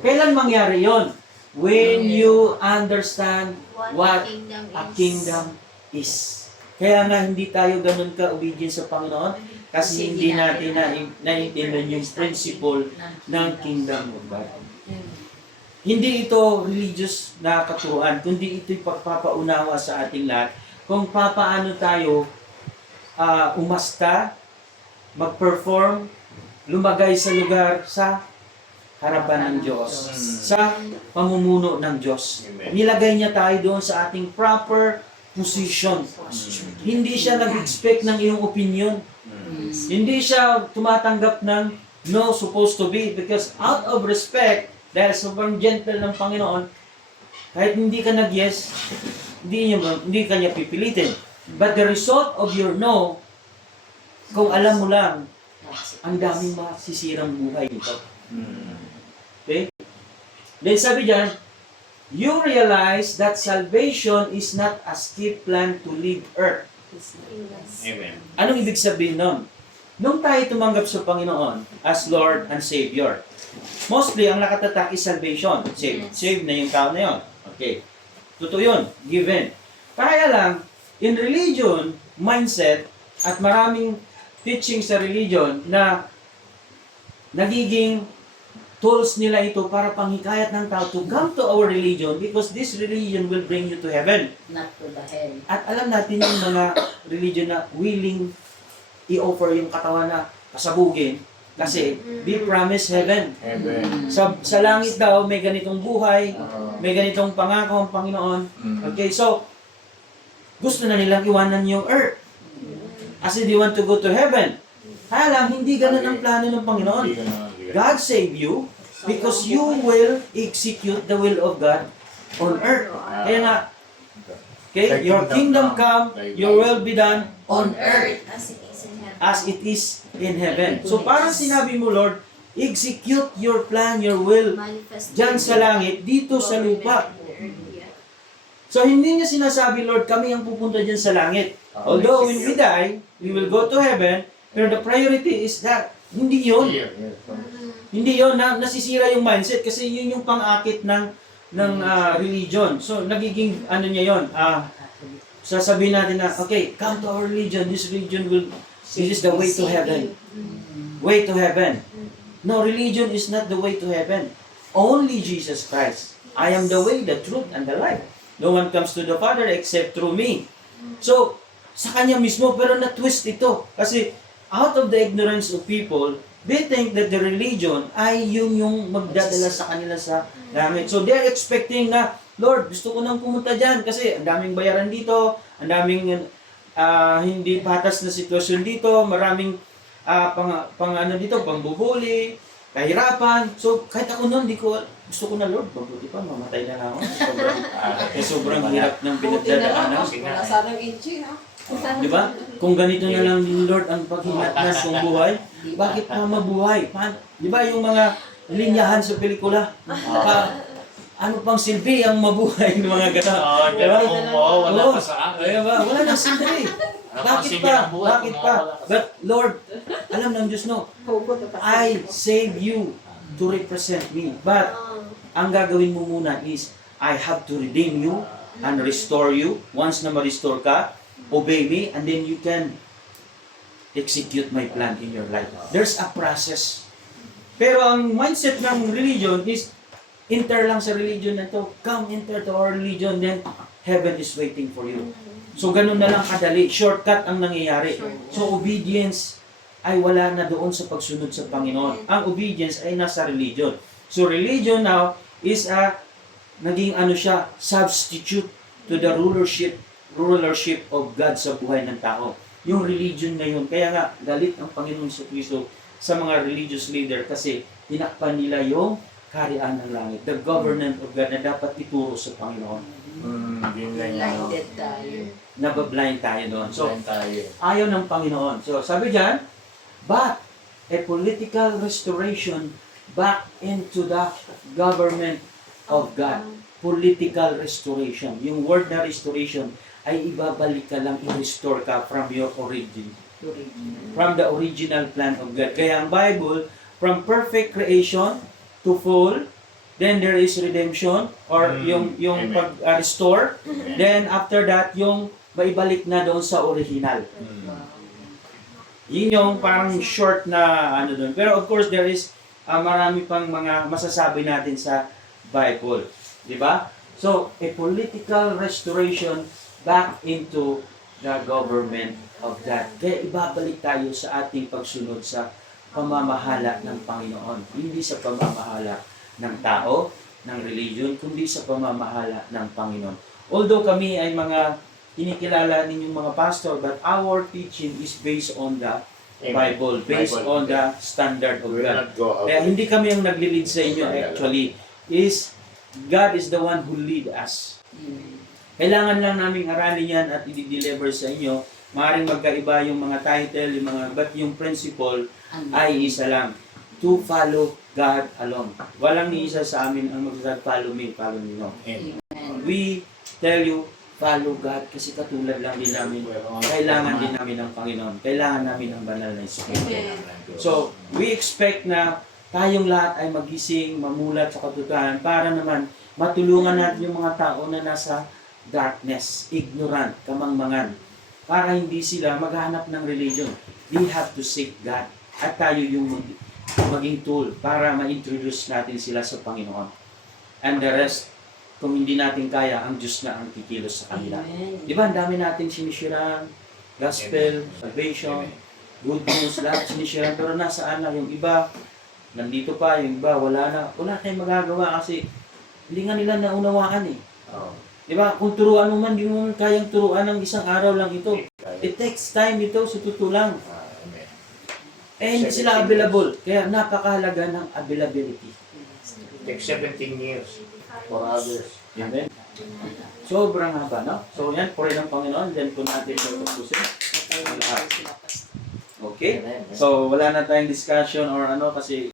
Kailan mangyari yon? When you understand what a kingdom is. Kaya nga hindi tayo ganun ka-obedient sa Panginoon kasi hindi natin naiintindihan yung principle ng kingdom of God. Hindi ito religious na katuruan, kundi ito'y pagpapaunawa sa ating lahat kung papaano tayo umasta, mag-perform, lumagay sa lugar sa harapan ng Diyos, sa pamumuno ng Diyos. Amen. Nilagay niya tayo doon sa ating proper position. Hindi siya nag-expect ng iyong opinion. Hindi siya tumatanggap ng no supposed to be because out of respect, dahil sobrang gentle ng Panginoon, kahit hindi ka nag-yes, hindi ka niya pipilitin. But the result of your no, kung alam mo lang, ang daming masisirang buhay dito. Okay? Then sabi diyan, you realize that salvation is not a skip plan to leave earth. Amen. Anong ibig sabihin nun? Nung tayo tumanggap sa Panginoon as Lord and Savior, mostly ang nakatatak is salvation. Save na yung tao na yun. Okay. Totoo yun. Given. Kaya lang, in religion, mindset, at maraming teaching sa religion na nagiging tools nila ito para panghikayat ng tao to come to our religion because this religion will bring you to heaven. Not to the hell. At alam natin yung mga religion na willing i-offer yung katawan na pasabugin kasi they promise heaven. Amen. Sa langit daw may ganitong buhay, may ganitong pangako ang Panginoon. Okay, so gusto na nilang iwanan yung earth. Kasi they want to go to heaven. Kaya lang, hindi ganun ang plano ng Panginoon. God save you because you will execute the will of God on earth. Kaya nga, okay, your kingdom come, your will be done on earth as it is in heaven. So parang sinabi mo, Lord, execute your plan, your will dyan sa langit, dito sa lupa. So hindi niya sinasabi, Lord, kami ang pupunta dyan sa langit. Although when we die, we will go to heaven, pero the priority is that. Hindi yun. Hindi yun. Nasisira yung mindset kasi yun yung pang-akit ng religion. So nagiging ano niya yun. Sasabihin natin na, okay, come to our religion. This is the way to heaven. Way to heaven. No, religion is not the way to heaven. Only Jesus Christ. I am the way, the truth, and the life. No one comes to the Father except through me. So, sa kanya mismo, pero na-twist ito. Kasi, out of the ignorance of people, they think that the religion ay yun yung magdadala sa kanila sa langit. So, they're expecting na, Lord, gusto ko nang pumunta dyan kasi ang daming bayaran dito, ang daming hindi patas na sitwasyon dito, maraming pambubuli, kahirapan. So, kahit ako noon, gusto ko na, Lord, mabuti pa, mamatay na ako. Sobrang hirap ng pinagdadaanan. Wala sanang inchi, ha? Di ba? Kung ganito na lang ni Lord ang paghinatnas kong buhay, bakit pa mabuhay? Di ba yung mga linyahan sa pelikula? Ano pang silbi ang mabuhay ng mga gano'n? Diba? wala pa sa akin. Diba? Wala nang silbi. Bakit pa? Bakit pa? But Lord, alam ng Diyos, no, I save you to represent me. But ang gagawin mo muna is, I have to redeem you and restore you. Once na ma-restore ka, obey me, and then you can execute my plan in your life. There's a process. Pero ang mindset ng religion is, enter lang sa religion na to. Come, enter to our religion, then heaven is waiting for you. So, ganun na lang kadali. Shortcut ang nangyayari. So, obedience ay wala na doon sa pagsunod sa Panginoon. Ang obedience ay nasa religion. So, religion now is naging substitute to the rulership of God sa buhay ng tao. Yung religion ngayon, kaya nga, galit ang Panginoon sa Kristo sa mga religious leader kasi tinakpan nila yung kaharian ng langit, the government of God na dapat ituro sa Panginoon. Blinded tayo. Nabablind tayo doon. So, ayaw ng Panginoon. So, sabi dyan, but a political restoration back into the government of God. Political restoration. Yung word na restoration ay ibabalik ka lang, i-restore ka from your origin. From the original plan of God. Kaya ang Bible, from perfect creation to fall, then there is redemption or yung pag-restore. Then after that, yung maibalik na doon sa original. Yun yung parang short na doon. Pero of course, there is marami pang mga masasabi natin sa Bible. Di ba? So, a political restoration back into the government of God. Kaya ibabalik tayo sa ating pagsunod sa pamamahala ng Panginoon. Hindi sa pamamahala ng tao, ng religion, kundi sa pamamahala ng Panginoon. Although kami ay mga kinikilala ninyong mga pastor, but our teaching is based on the Bible, based on the standard of We will God. not go out. Kaya hindi kami ang nagli-lead sa inyo actually. God is the one who lead us. Kailangan lang namin aralin yan at i-deliver sa inyo. Maaaring magkaiba yung mga title, but yung principle ay isa lang. To follow God alone. Walang ni isa sa amin ang mag-God, follow me, follow me. No. Amen. We tell you, follow God kasi katulad lang din namin. Kailangan din namin ng Panginoon. Kailangan namin ng banal na Espiritu. So, we expect na tayong lahat ay magising, mamulat sa katotohanan para naman matulungan natin yung mga tao na nasa darkness, ignorant, kamangmangan, para hindi sila maghanap ng religion. We have to seek God. At tayo yung maging tool para ma-introduce natin sila sa Panginoon. And the rest, kung hindi natin kaya, ang Diyos na ang kikilos sa kanila. Di ba, ang dami nating sinisiraan, gospel, salvation, good news, lahat sinisiraan, pero nasaan na yung iba, nandito pa, yung iba, wala tayong magagawa kasi hindi nga nila naunawaan eh. Di ba, kung turuan mo man, di mo man kayang turuan ng isang araw lang ito. It takes time ito, sa totoo lang. Amen. Eh, hindi sila available. Kaya napakahalaga ng availability. Take 17 years for others. Amen. Sobrang haba, no? So, yan, puri ng Panginoon. Then po natin ito tapusin. Okay? So, wala na tayong discussion or ano kasi